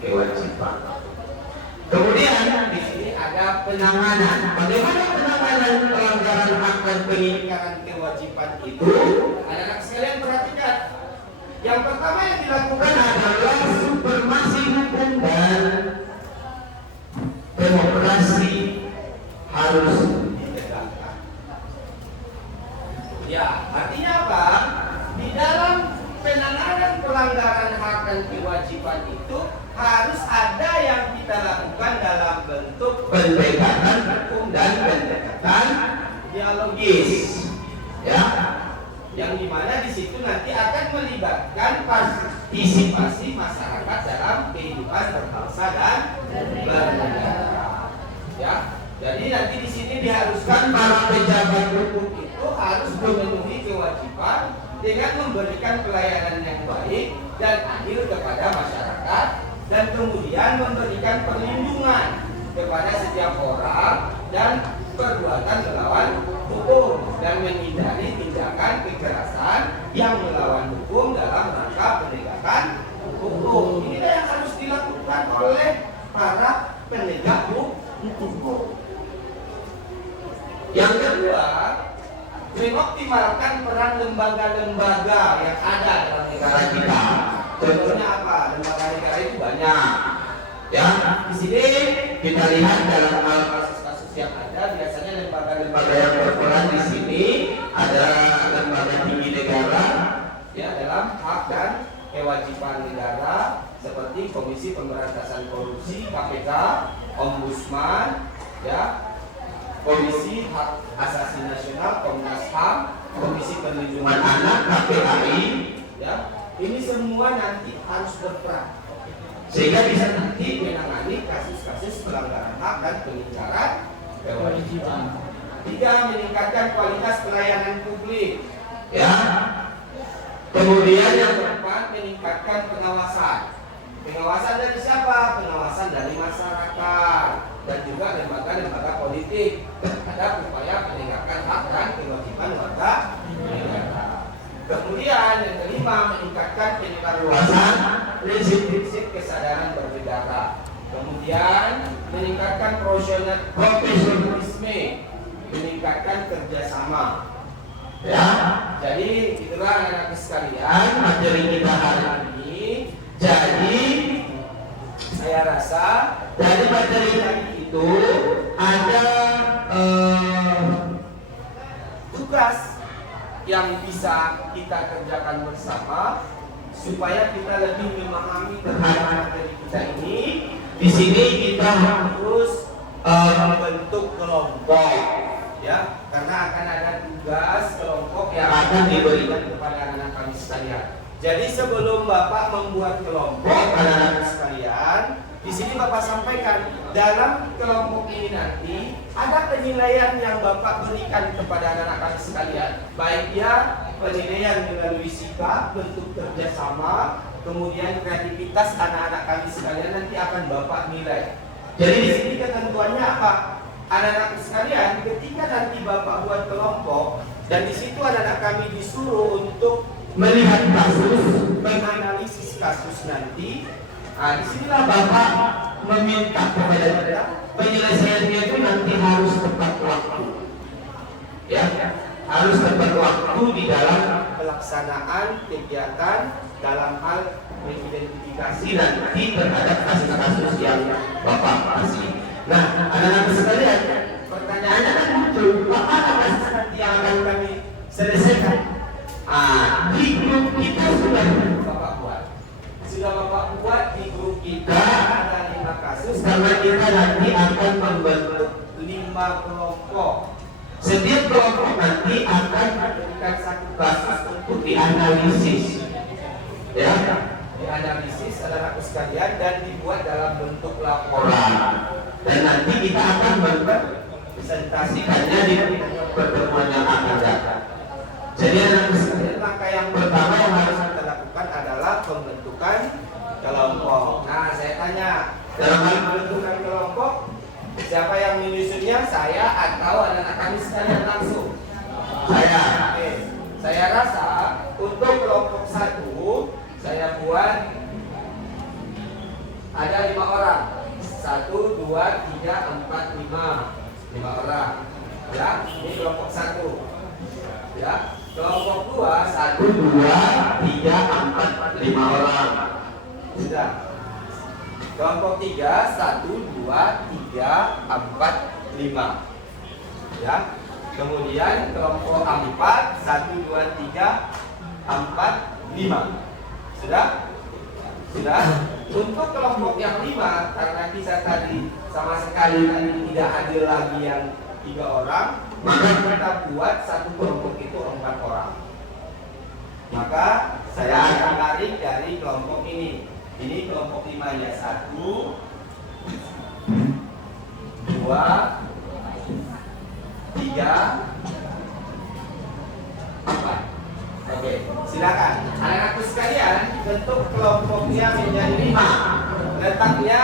kewajiban. Kemudian di sini ada penanganan. Bagaimana penanganan pelanggaran hak dan pengingkaran kewajiban itu? Anak-anak sekalian perhatikan. Yang pertama yang dilakukan adalah supremasi hukum dan demokrasi harus ditegakkan. Ya, artinya apa? Di dalam penanganan pelanggaran hak dan kewajiban itu harus ada yang kita lakukan dalam bentuk pendekatan hukum dan pendekatan dialogis, ya, yang dimana di situ nanti akan melibatkan partisipasi masyarakat dalam kehidupan berbangsa dan bernegara, ya. Jadi nanti di sini diharuskan para pejabat hukum itu harus memenuhi kewajiban dengan memberikan pelayanan yang baik dan adil kepada masyarakat, dan kemudian memberikan perlindungan kepada setiap orang dan perbuatan melawan hukum, dan menghindari tindakan kekerasan yang melawan hukum dalam rangka penegakan hukum. Ini yang harus dilakukan oleh para penegak hukum. Yang kedua, mengoptimalkan peran lembaga-lembaga yang ada dalam negara kita. Contohnya apa? Lembaga negara itu banyak. Ya, di sini kita lihat dalam kasus-kasus yang ada, biasanya lembaga-lembaga yang berperan di sini ada lembaga tinggi negara, ya, dalam hak dan kewajiban negara seperti Komisi Pemberantasan Korupsi (KPK), Ombudsman, ya, Komisi Hak Asasi Nasional (Komnas HAM), Komisi Perlindungan Anak (KPAI), ya. Ini semua nanti harus berperan sehingga bisa nanti menangani kasus-kasus pelanggaran hak dan pengingkaran kewajiban. Tiga, meningkatkan kualitas pelayanan publik, ya. Kemudian yang keempat, meningkatkan pengawasan. Pengawasan dari siapa? Pengawasan dari masyarakat dan juga lembaga-lembaga politik terhadap upaya penegakan hak dan kewajiban warga negara. Kemudian yang kelima, meningkatkan penyebaran prinsip-prinsip kesadaran berbeda. Kemudian meningkatkan profesionalisme, meningkatkan kerjasama. Ya, jadi itulah anak-anak sekalian materi kita hari ini. Jadi saya rasa dari materi tadi itu ada tugas yang bisa kita kerjakan bersama supaya kita lebih memahami terhadap materi kita ini. Di sini kita Harus membentuk kelompok, ya, karena akan ada tugas kelompok yang akan diberikan kepada anak-anak kami sekalian. Jadi sebelum Bapak membuat kelompok anak-anak sekalian, di sini Bapak sampaikan dalam kelompok ini nanti ada penilaian yang Bapak berikan kepada anak-anak kami sekalian, baik ya penilaian melalui sikap, bentuk kerjasama, kemudian kreativitas anak-anak kami sekalian nanti akan Bapak nilai. Jadi di sini ketentuannya apa? Anak-anak sekalian, ketika nanti Bapak buat kelompok dan di situ anak-anak kami disuruh untuk melihat kasus, menganalisis kasus nanti. Nah, disinilah Bapak meminta kepada kita penyelesaiannya itu nanti harus tepat waktu, ya, harus tepat waktu di dalam pelaksanaan kegiatan dalam hal mengidentifikasi nanti terhadap kasus-kasus yang Bapak kasih. Nah, anak-anak sekalian, pertanyaannya kan muncul, apa kasus nanti yang akan kami selesaikan? Di grup kita sudah Bapak buat di grup kita ada 5 kasus, karena kita nanti akan membentuk 5 kelompok. Setiap kelompok nanti akan memberikan 1 kasus untuk dianalisis, ya, dianalisis anak-anak sekalian dan dibuat dalam bentuk laporan. Dan nanti kita akan presentasikannya di pertemuan yang akan datang. Jadi anak sekalian, langkah yang pertama yang harus kita lakukan adalah pembentukan kelompok. Nah, saya tanya, dalam hal pembentukan kelompok, siapa yang menyusunnya? Saya atau anak-anak kami sekalian langsung? Saya. Oke. Saya rasa untuk kelompok 1 saya buat ada 5 orang. 1, 2, 3, 4, 5 orang. Ya, ini kelompok 1. Ya, kelompok 2, 1, 2, 3, 4, 5 orang. Sudah. Kelompok 3, 1, 2, 3, 4, 5. Ya. Kemudian kelompok 4, 1, 2, 3, 4, 5. Sudah? Sudah? Untuk kelompok yang 5, karena kita tadi sama sekali tidak adil lagi yang 3 orang, maka kita buat satu kelompok itu 4 orang. Maka saya akan tarik dari kelompok ini. Ini kelompok 5 ya. 1, 2, 3, 4. Oke, silakan. Anak-anakku sekalian, bentuk kelompoknya menjadi 5. Letaknya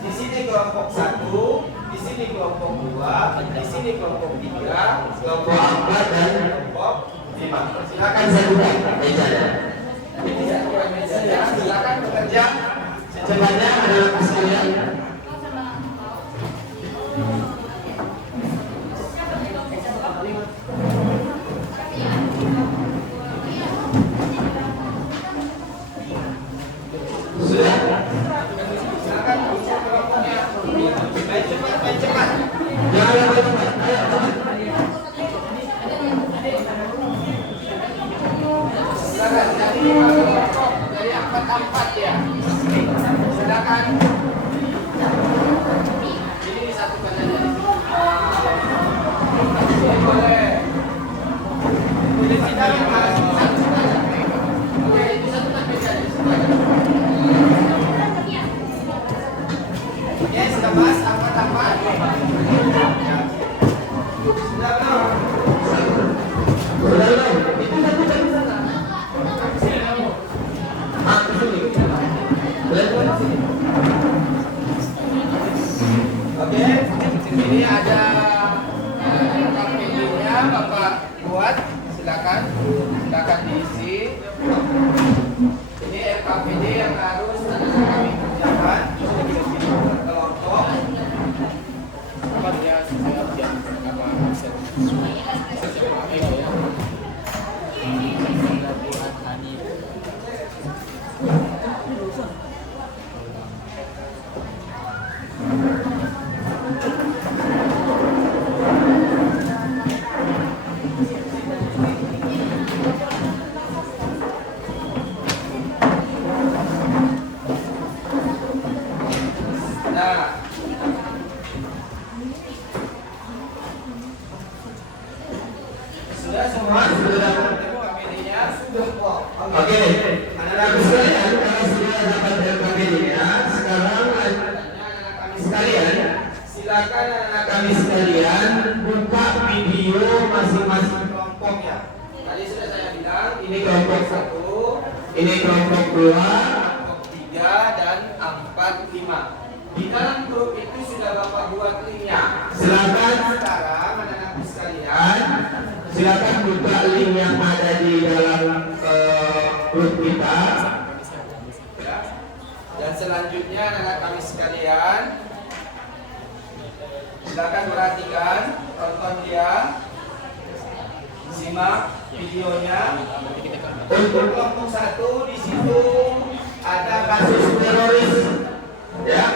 di sini kelompok 1, di sini kelompok 2, di sini kelompok 3, kelompok 4 dan kelompok 5. Silakan saya buka mejanya. Ini saya buka mejanya. Silakan bekerja secepatnya anak-anakku sekalian. Dari 4 ya. Silakan. Ini disatukan aja. Boleh. Boleh tidak Mas? Oke, itu satukan meja. Ya, sudah Mas, angkat. Sudah belum? Sudah. Itu satukan di sana. Oke, ini ada RKPD-nya Bapak buat, silakan diisi. Ini RKPD yang harus kami kerjakan kelompok. Apa dia dalam grup itu sudah Bapak buat linknya. Silakan Sekarang anak-anakku sekalian, silakan buka link yang ada di dalam grup kita. ya. Dan selanjutnya anak-anak kami sekalian, silakan perhatikan, tonton dia, simak videonya. Untuk kelompok 1 di situ ada kasus teroris, Ya.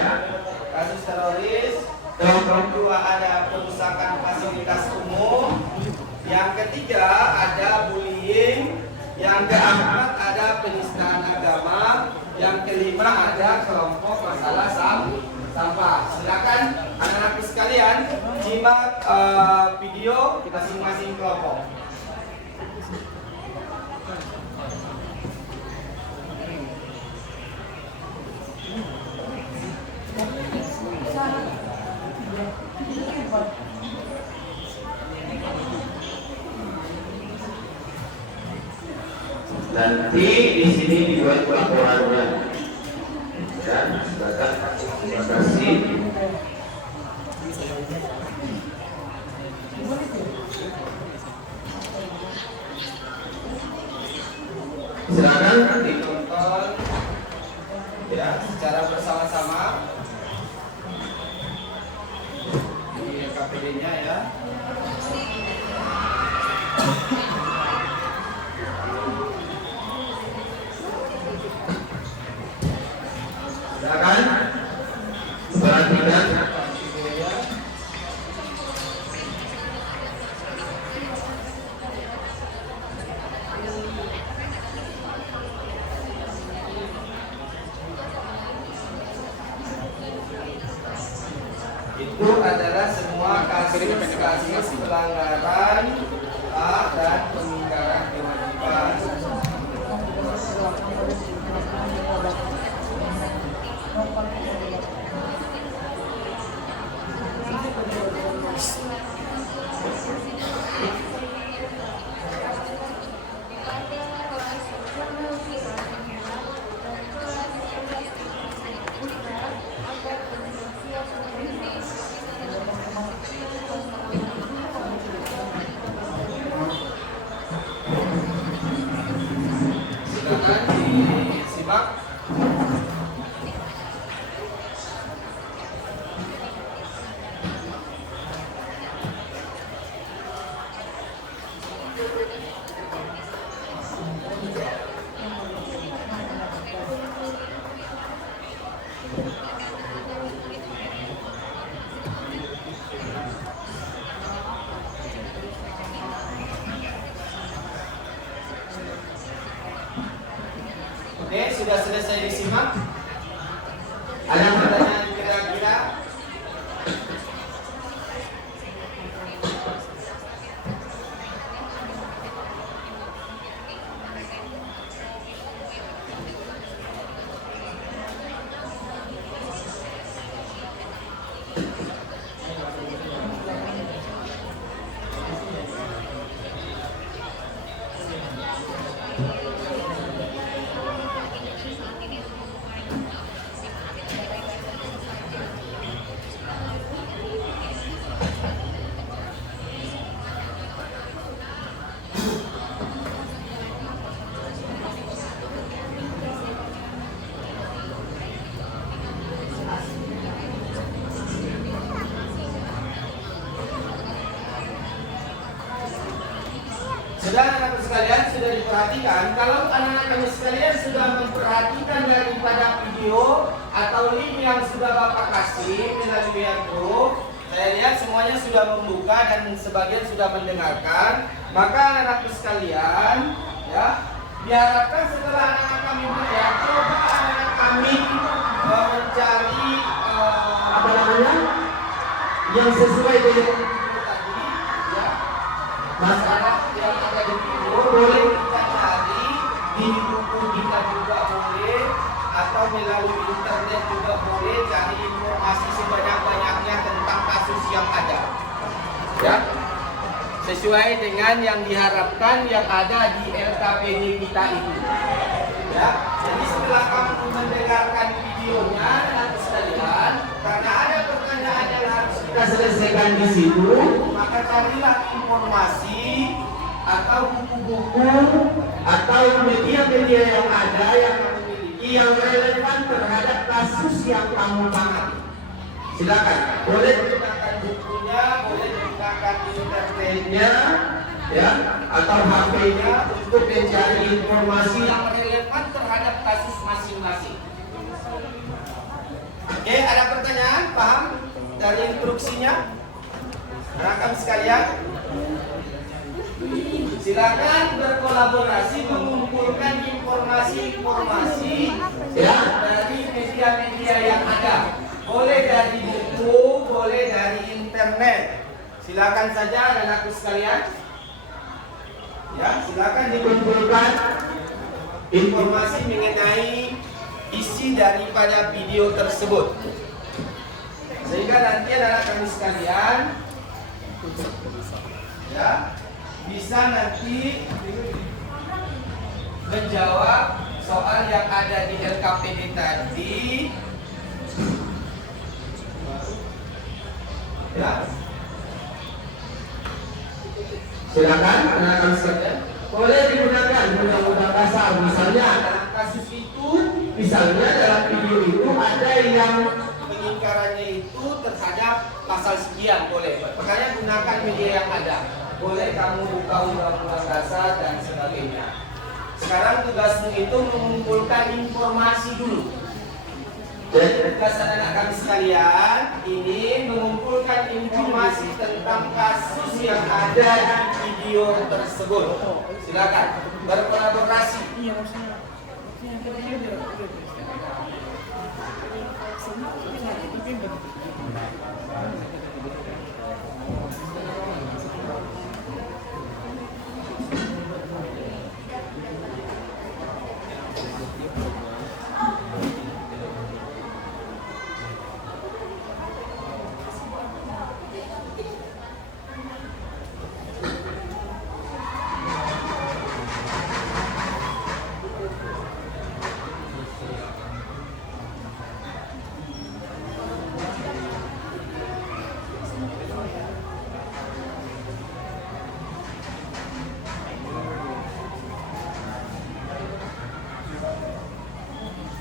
kasus teroris. Kelompok 2 ada perusakan fasilitas umum. Yang ketiga ada bullying. Yang keempat ada penistaan agama. Yang kelima ada kelompok masalah sampah. Silakan anak-anak sekalian simak video masing-masing kelompok. Nanti di sini dibuat laporannya. Dan silakan. Terima kasih. Silakan Ditonton ya secara bersama-sama di KPD-nya ya. silakan perhatikan. Itu adalah semua kasus-kasus pelanggaran hak dan pengingkaran kewajiban. Silakan disimak. Oke, sudah selesai disimak. Ada pertanyaan kira-kira? Sudah anak-anak sekalian sudah diperhatikan. Kalau anak-anak kami sekalian sudah memperhatikan daripada video atau link yang sudah Bapak kasih melalui grup, saya lihat semuanya sudah membuka dan sebagian sudah mendengarkan. Maka anak-anak sekalian, ya, diharapkan setelah anak-anak kami melihat, coba anak-anak kami mencari Apa namanya? Yang sesuai dengan tadi, ya, masalah. yang ada di video boleh kita cari di buku kita juga boleh, atau melalui internet juga boleh cari informasi sebanyak-banyaknya tentang kasus yang ada, ya, sesuai dengan yang diharapkan yang ada di LKPD kita itu, ya. Jadi setelah kamu mendengarkan videonya dan sekalian, karena di situ, maka carilah informasi atau buku-buku atau media-media yang ada yang kamu miliki yang relevan terhadap kasus yang kamu tangani. Silakan, boleh menggunakan bukunya, boleh menggunakan internetnya, ya, atau HP-nya untuk mencari informasi. yang relevan terhadap kasus masing-masing. Oke, ada pertanyaan? Paham dari instruksinya? Rekan sekalian, silakan berkolaborasi mengumpulkan informasi-informasi Ya, dari media-media yang ada. Boleh dari buku, boleh dari internet. Silakan saja anakku sekalian. Ya, silakan dikumpulkan informasi mengenai isi daripada video tersebut. Sehingga nanti anak kami sekalian ya bisa nanti menjawab soal yang ada di LKPD tadi. Ya. silakan anak-anak sekalian. Boleh digunakan undang-undang dasar, misalnya Dalam kasus itu dalam video itu ada yang pengingkarannya itu terhadap pasal sekian, boleh. Makanya gunakan media yang ada. Boleh kamu buka undang-undang dasar dan sebagainya. Sekarang tugasmu itu mengumpulkan informasi dulu. Jadi tugas anak kami sekalian ini mengumpulkan informasi tentang kasus yang ada di video tersebut. Silakan berkolaborasi.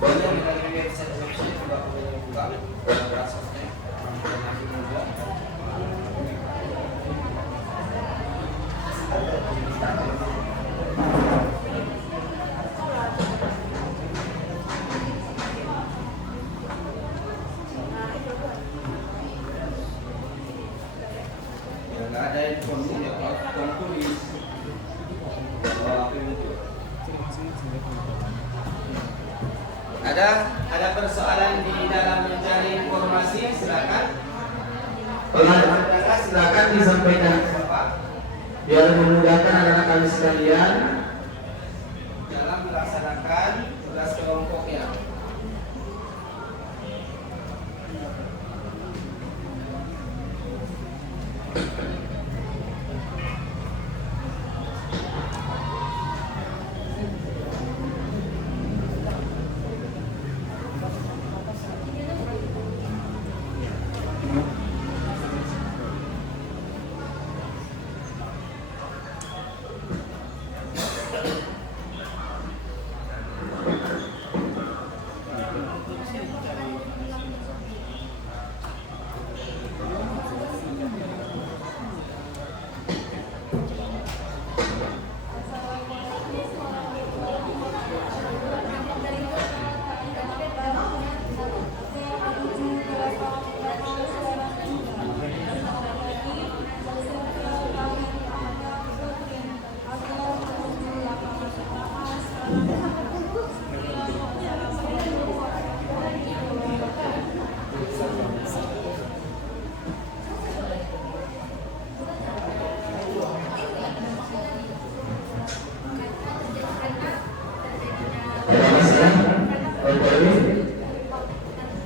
Boleh dari website juga boleh buka aksesnya. Ya nggak ada infonya ya Pak, tulis. Ada persoalan di dalam mencari informasi, silakan. silakan disampaikan biar memudahkan anak-anak kami sekalian. Dalam melaksanakan tugas kelompoknya.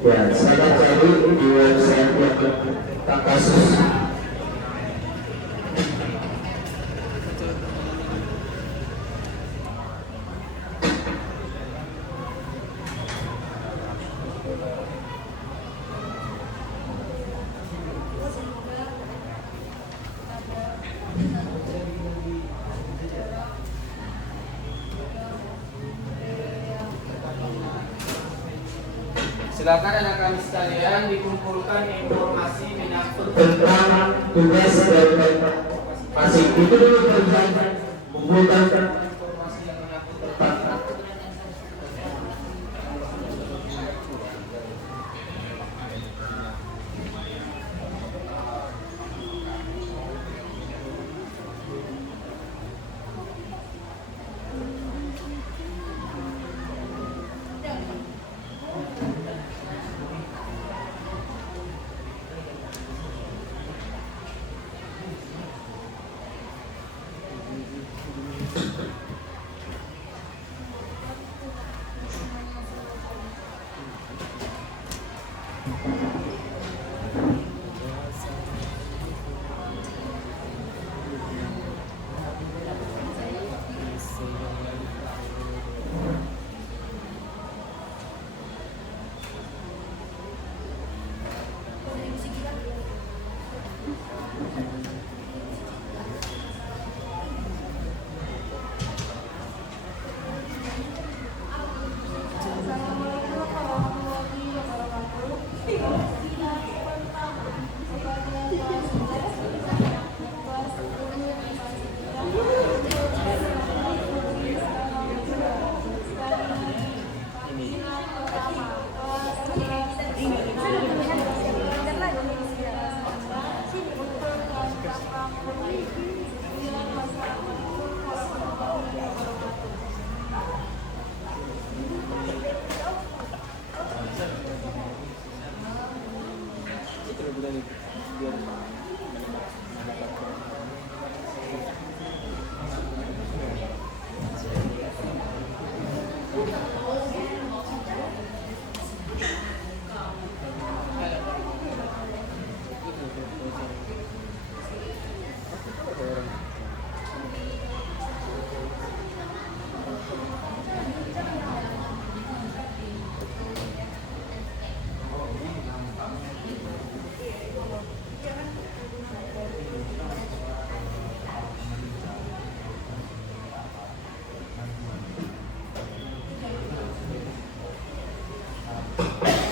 Ya, saya cari di website yang tentang kasus. Silakan anak kami sekalian dikumpulkan informasi menyangkut tentang tugas dari masing itu dulu terjadi mengumpulkan informasi yang menyangkut tentang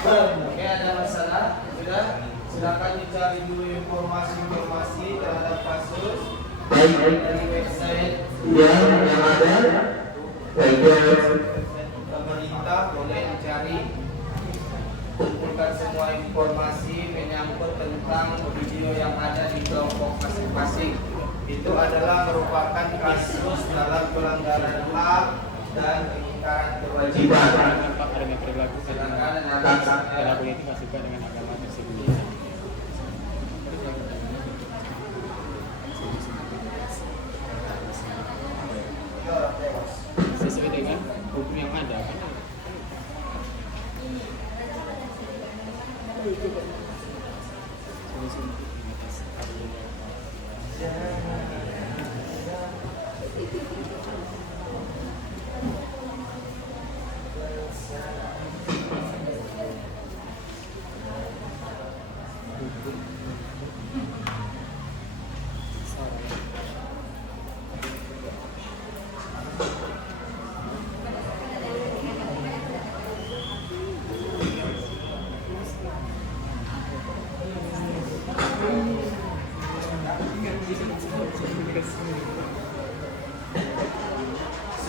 Oke, ada masalah? Sudah? Silakan dicari dulu informasi-informasi terhadap kasus dari website yang ada baik pemerintah. Boleh dicari, kumpulkan semua informasi menyangkut tentang video yang ada di kelompok masing-masing. Itu adalah merupakan kasus dalam pelanggaran HAM dan pengingkaran kewajiban. Dengan perilaku Silakan perilaku itu nggak suka dengan agama tersebut. Sesuai dengan hukum yang ada kan?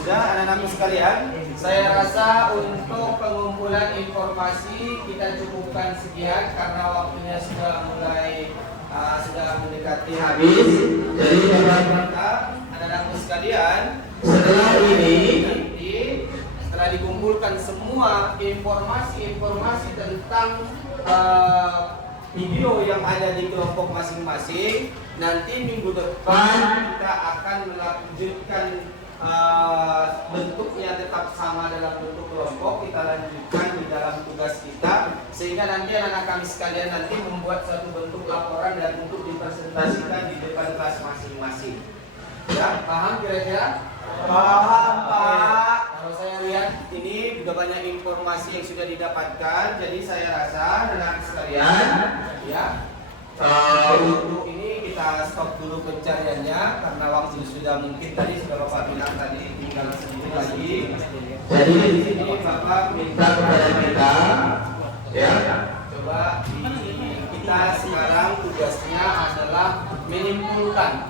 Sudah, anak-anak sekalian, saya rasa untuk pengumpulan informasi kita cukupkan sekian karena waktunya sudah mulai sudah mendekati habis. Jadi anak-anak sekalian, setelah ini setelah dikumpulkan semua informasi-informasi tentang video yang ada di kelompok masing-masing, nanti minggu depan kita akan melanjutkan bentuknya tetap sama dalam bentuk kelompok, kita lanjutkan di dalam tugas kita sehingga nanti anak-anak kami sekalian nanti membuat satu bentuk laporan dan untuk dipresentasikan di depan kelas masing-masing. Ya, paham kira-kira? Paham, Pak. Kalau saya lihat ini sudah banyak informasi yang sudah didapatkan, jadi saya rasa anak-anak sekalian ya untuk ini kita stop dulu pencariannya karena waktu sudah mungkin tadi sudah Bapak bilang tadi tinggal sedikit lagi. jadi Di sini Bapak minta kepada kita menyimpulkan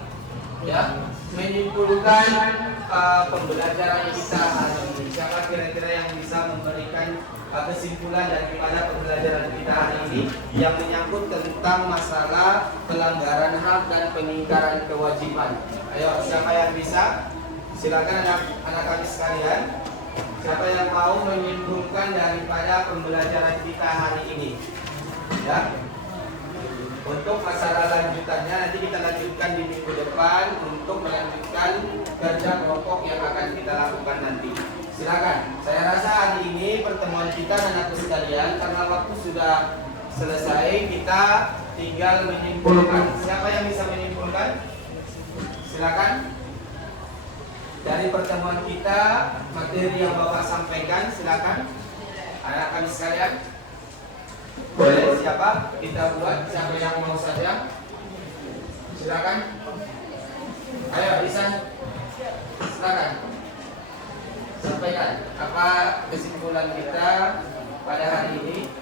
pembelajaran kita hari ini. Siapa kira-kira yang bisa memberikan kesimpulan daripada pembelajaran kita hari ini yang menyangkut tentang masalah pelanggaran hak dan pengingkaran kewajiban? Ayo, siapa yang bisa? Silakan anak kami sekalian. Siapa yang mau menyimpulkan daripada pembelajaran kita hari ini? Ya. Untuk masalah lanjutannya nanti kita lanjutkan di minggu depan untuk melanjutkan kerja kelompok yang akan kita lakukan nanti. Silakan. Saya rasa hari ini pertemuan kita anakku sekalian karena waktu sudah selesai, kita tinggal menyimpulkan. Siapa yang bisa menyimpulkan? Silakan. Dari pertemuan kita, materi yang Bapak sampaikan, silakan. Anak kami sekalian. Boleh siapa? Kita buat siapa yang mau saja. Silakan. Ayo Isan. Silakan. Sampaikan apa kesimpulan kita pada hari ini.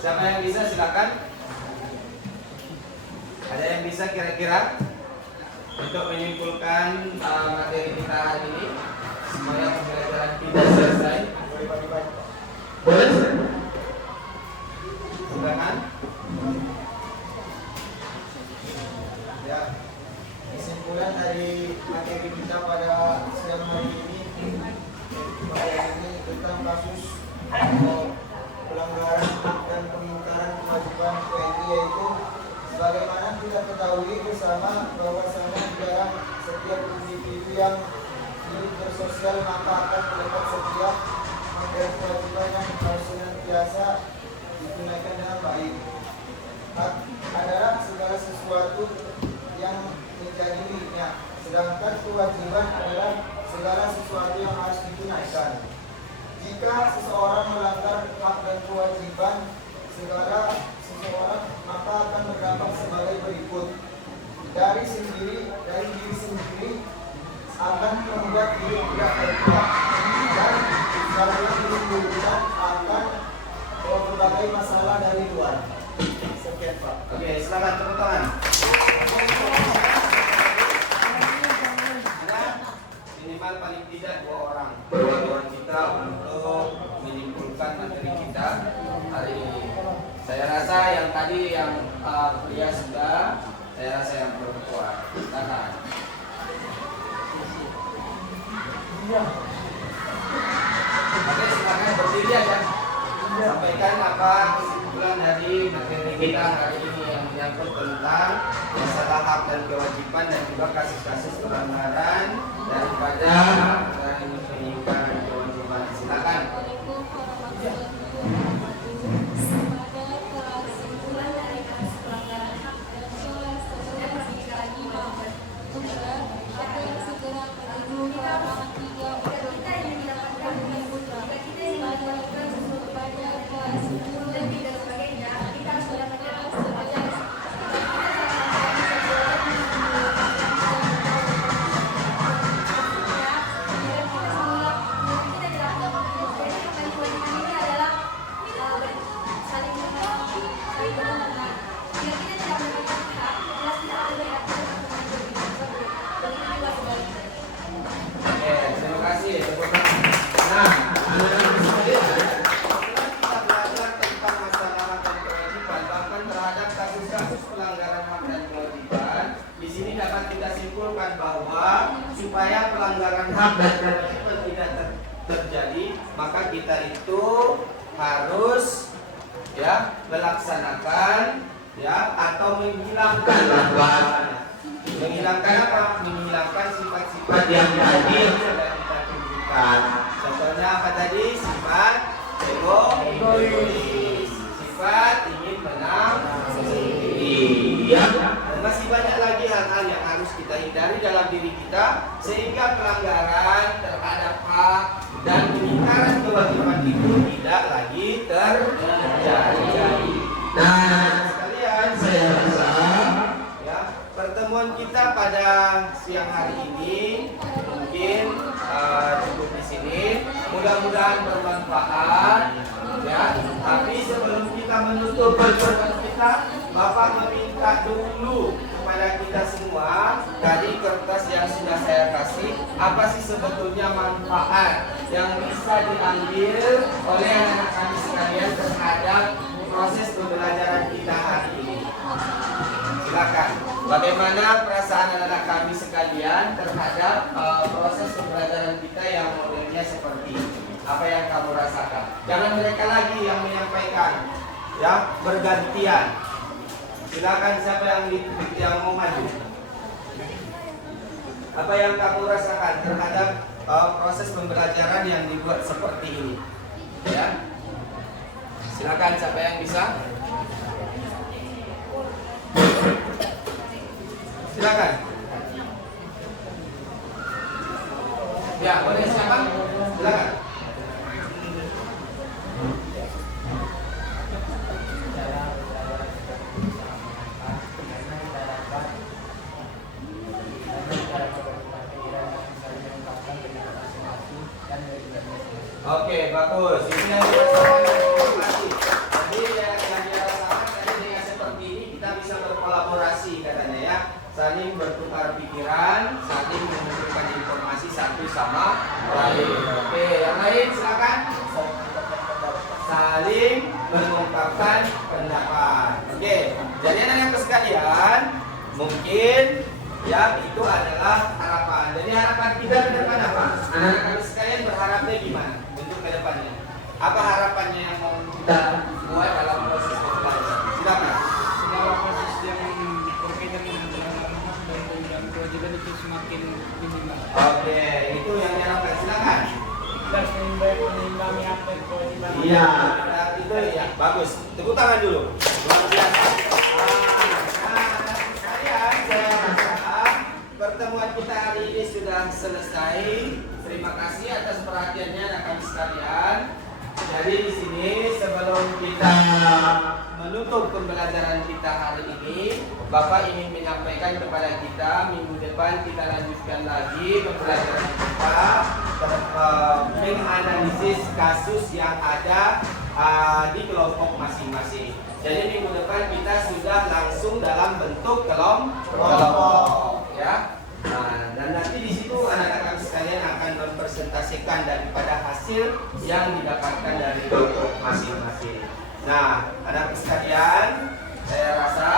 Siapa yang bisa silakan. Ada yang bisa kira-kira untuk menyimpulkan materi kita hari ini supaya pembelajaran kita selesai? Boleh? Silakan. Ya, kesimpulan dari materi kita pada siang hari ini tentang kasus pelanggaran dan pengingkaran kewajiban TNI, yaitu sebagaimana kita ketahui bersama bahwasanya di dalam setiap individu yang hidup bersosial maka akan terdapat setiap dan kewajiban yang harus senantiasa ditunaikan dengan baik. Hak adalah segala sesuatu yang menjadi miliknya, sedangkan kewajiban adalah segala sesuatu yang harus ditunaikan. Jika seseorang melanggar hak dan kewajiban seseorang, maka akan berdampak sebagai berikut. Dari diri sendiri akan membuat diri tidak terbuka, dan karena ditimbulkan akan berbagai masalah dari luar. Sekian Pak. Oke, silakan tepuk tangan. Ada minimal paling tidak 2 orang perwakilan kita untuk menyimpulkan materi kita hari ini. Saya rasa yang tadi yang pria sudah, saya rasa yang perempuan. Silakan. Oke, silakan berdiri aja. Sampaikan apa kesimpulan dari materi kita hari ini yang menyangkut tentang masalah hak dan kewajiban dan juga kasus-kasus pelanggaran daripada pengingkaran kewajiban. Silakan. Kesimpulan dari kasus pelanggaran hak dan kewajiban pengingkaran kewajiban ada yang segera menuju ke halaman 3 untuk mendapatkan putra selanjutnya kepada kelas 10 dan tidak sebagainya. Kita sudah menjelaskan sebanyak Terima kasih. Nah, anak-anak sekalian, kita belajar tentang masalah hak dan kewajiban, bahkan terhadap kasus-kasus pelanggaran hak dan kewajiban. Di sini dapat kita simpulkan bahwa supaya pelanggaran hak dan kewajiban tidak terjadi, maka kita itu harus melaksanakan atau menghilangkan menghilangkan sifat-sifat yang tadi sudah kita tunjukkan. Contohnya apa tadi? Sifat egois, sifat ingin menang sendiri. Dan masih banyak lagi hal-hal yang harus kita hindari dalam diri kita sehingga pelanggaran terhadap hak dan pengingkaran kewajiban itu tidak lagi terjadi. Nah, sekalian, saya rasa pertemuan kita pada siang hari ini mungkin cukup di sini. Mudah-mudahan bermanfaat. untuk pertemuan kita, Bapak meminta dulu kepada kita semua dari kertas yang sudah saya kasih, apa sih sebetulnya manfaat yang bisa diambil oleh anak kami sekalian terhadap proses pembelajaran kita hari ini. Silakan. Bagaimana perasaan anak-anak kami sekalian terhadap proses pembelajaran kita yang modelnya seperti ini? Apa yang kamu rasakan? Jangan mereka lagi yang menyampaikan, ya, bergantian. Silakan siapa yang mau maju. Apa yang kamu rasakan terhadap proses pembelajaran yang dibuat seperti ini? Ya. Silakan siapa yang bisa. Silakan. Ya, boleh siapa? Silakan. Oke, bagus. Ini yang dirasakan informasi. Jadi yang dirasakan tadi dengan seperti ini kita bisa berkolaborasi katanya ya, saling bertukar pikiran, saling memberikan informasi satu sama lain. Oke, yang lain silakan. Saling mengungkapkan pendapat. Oke, jadi anak-anak sekalian, mungkin ya itu adalah harapan. Jadi harapan kita ke depan apa? Anak-anak sekalian berharapnya gimana? Ke depannya. Apa harapannya yang mau kita buat dalam proses pembelajaran? Silakan. Segala proses yang berkaitan dengan kewajiban itu semakin minimal. Oke, itu yang diharapkan. Silakan. Kita mengimbangi apa yang kewajiban. Iya, itu ya. Bagus. Tepuk tangan dulu. Luar biasa. Saya rasa pertemuan kita hari ini sudah selesai. Terima kasih atas perhatiannya anak kami sekalian. Jadi di sini sebelum kita menutup pembelajaran kita hari ini, Bapak ingin menyampaikan kepada kita minggu depan kita lanjutkan lagi pembelajaran kita menganalisis kasus yang ada di kelompok masing-masing. Jadi minggu depan kita sudah langsung dalam bentuk kelompok, ya. Nah, dan nanti di situ anak-anak kami sekalian akan mempresentasikan daripada hasil yang didapatkan dari kelompok masing-masing. Nah, anak sekalian, saya rasa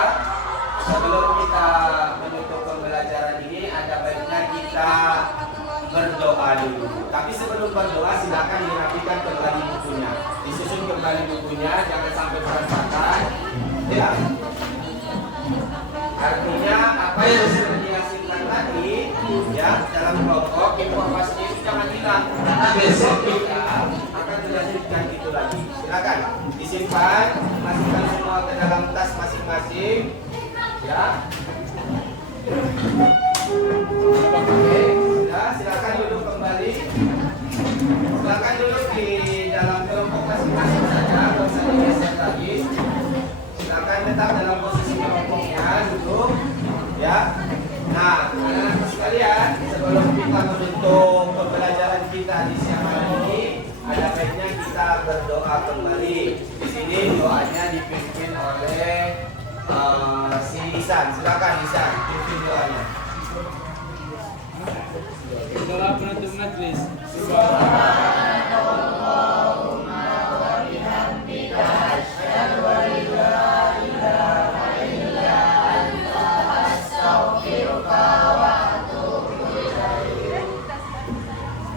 sebelum kita menutup pembelajaran ini ada baiknya kita berdoa dulu. Tapi sebelum berdoa silakan dirapikan kembali bukunya, disusun kembali bukunya, jangan sampai berantakan. Ya. Artinya apa yang sudah dihasilkan tadi ya dalam kelompok informasinya itu jangan hilang, karena besok kita akan dilanjutkan itu lagi. Silakan disimpan, masukkan semua ke dalam tas masing-masing ya. Oke, sudah, silakan duduk kembali. Silakan duduk di dalam kelompok masing-masing saja, tidak usah digeser lagi. Silakan tetap dalam posisi kelompoknya dulu, ya. Nah, anak-anak sekalian, sebelum kita menutup pembelajaran kita di siang hari ini, ada baiknya kita berdoa kembali. Di sini doanya dipimpin oleh si Isan. Silakan Isan, pimpin doanya. Doa penutup majelis.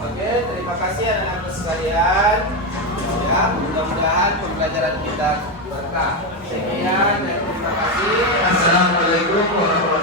Oke, terima kasih anak-anak sekalian. Ya, mudah-mudahan pembelajaran kita berkah. Sekian dan terima kasih. Assalamualaikum warahmatullahi wabarakatuh.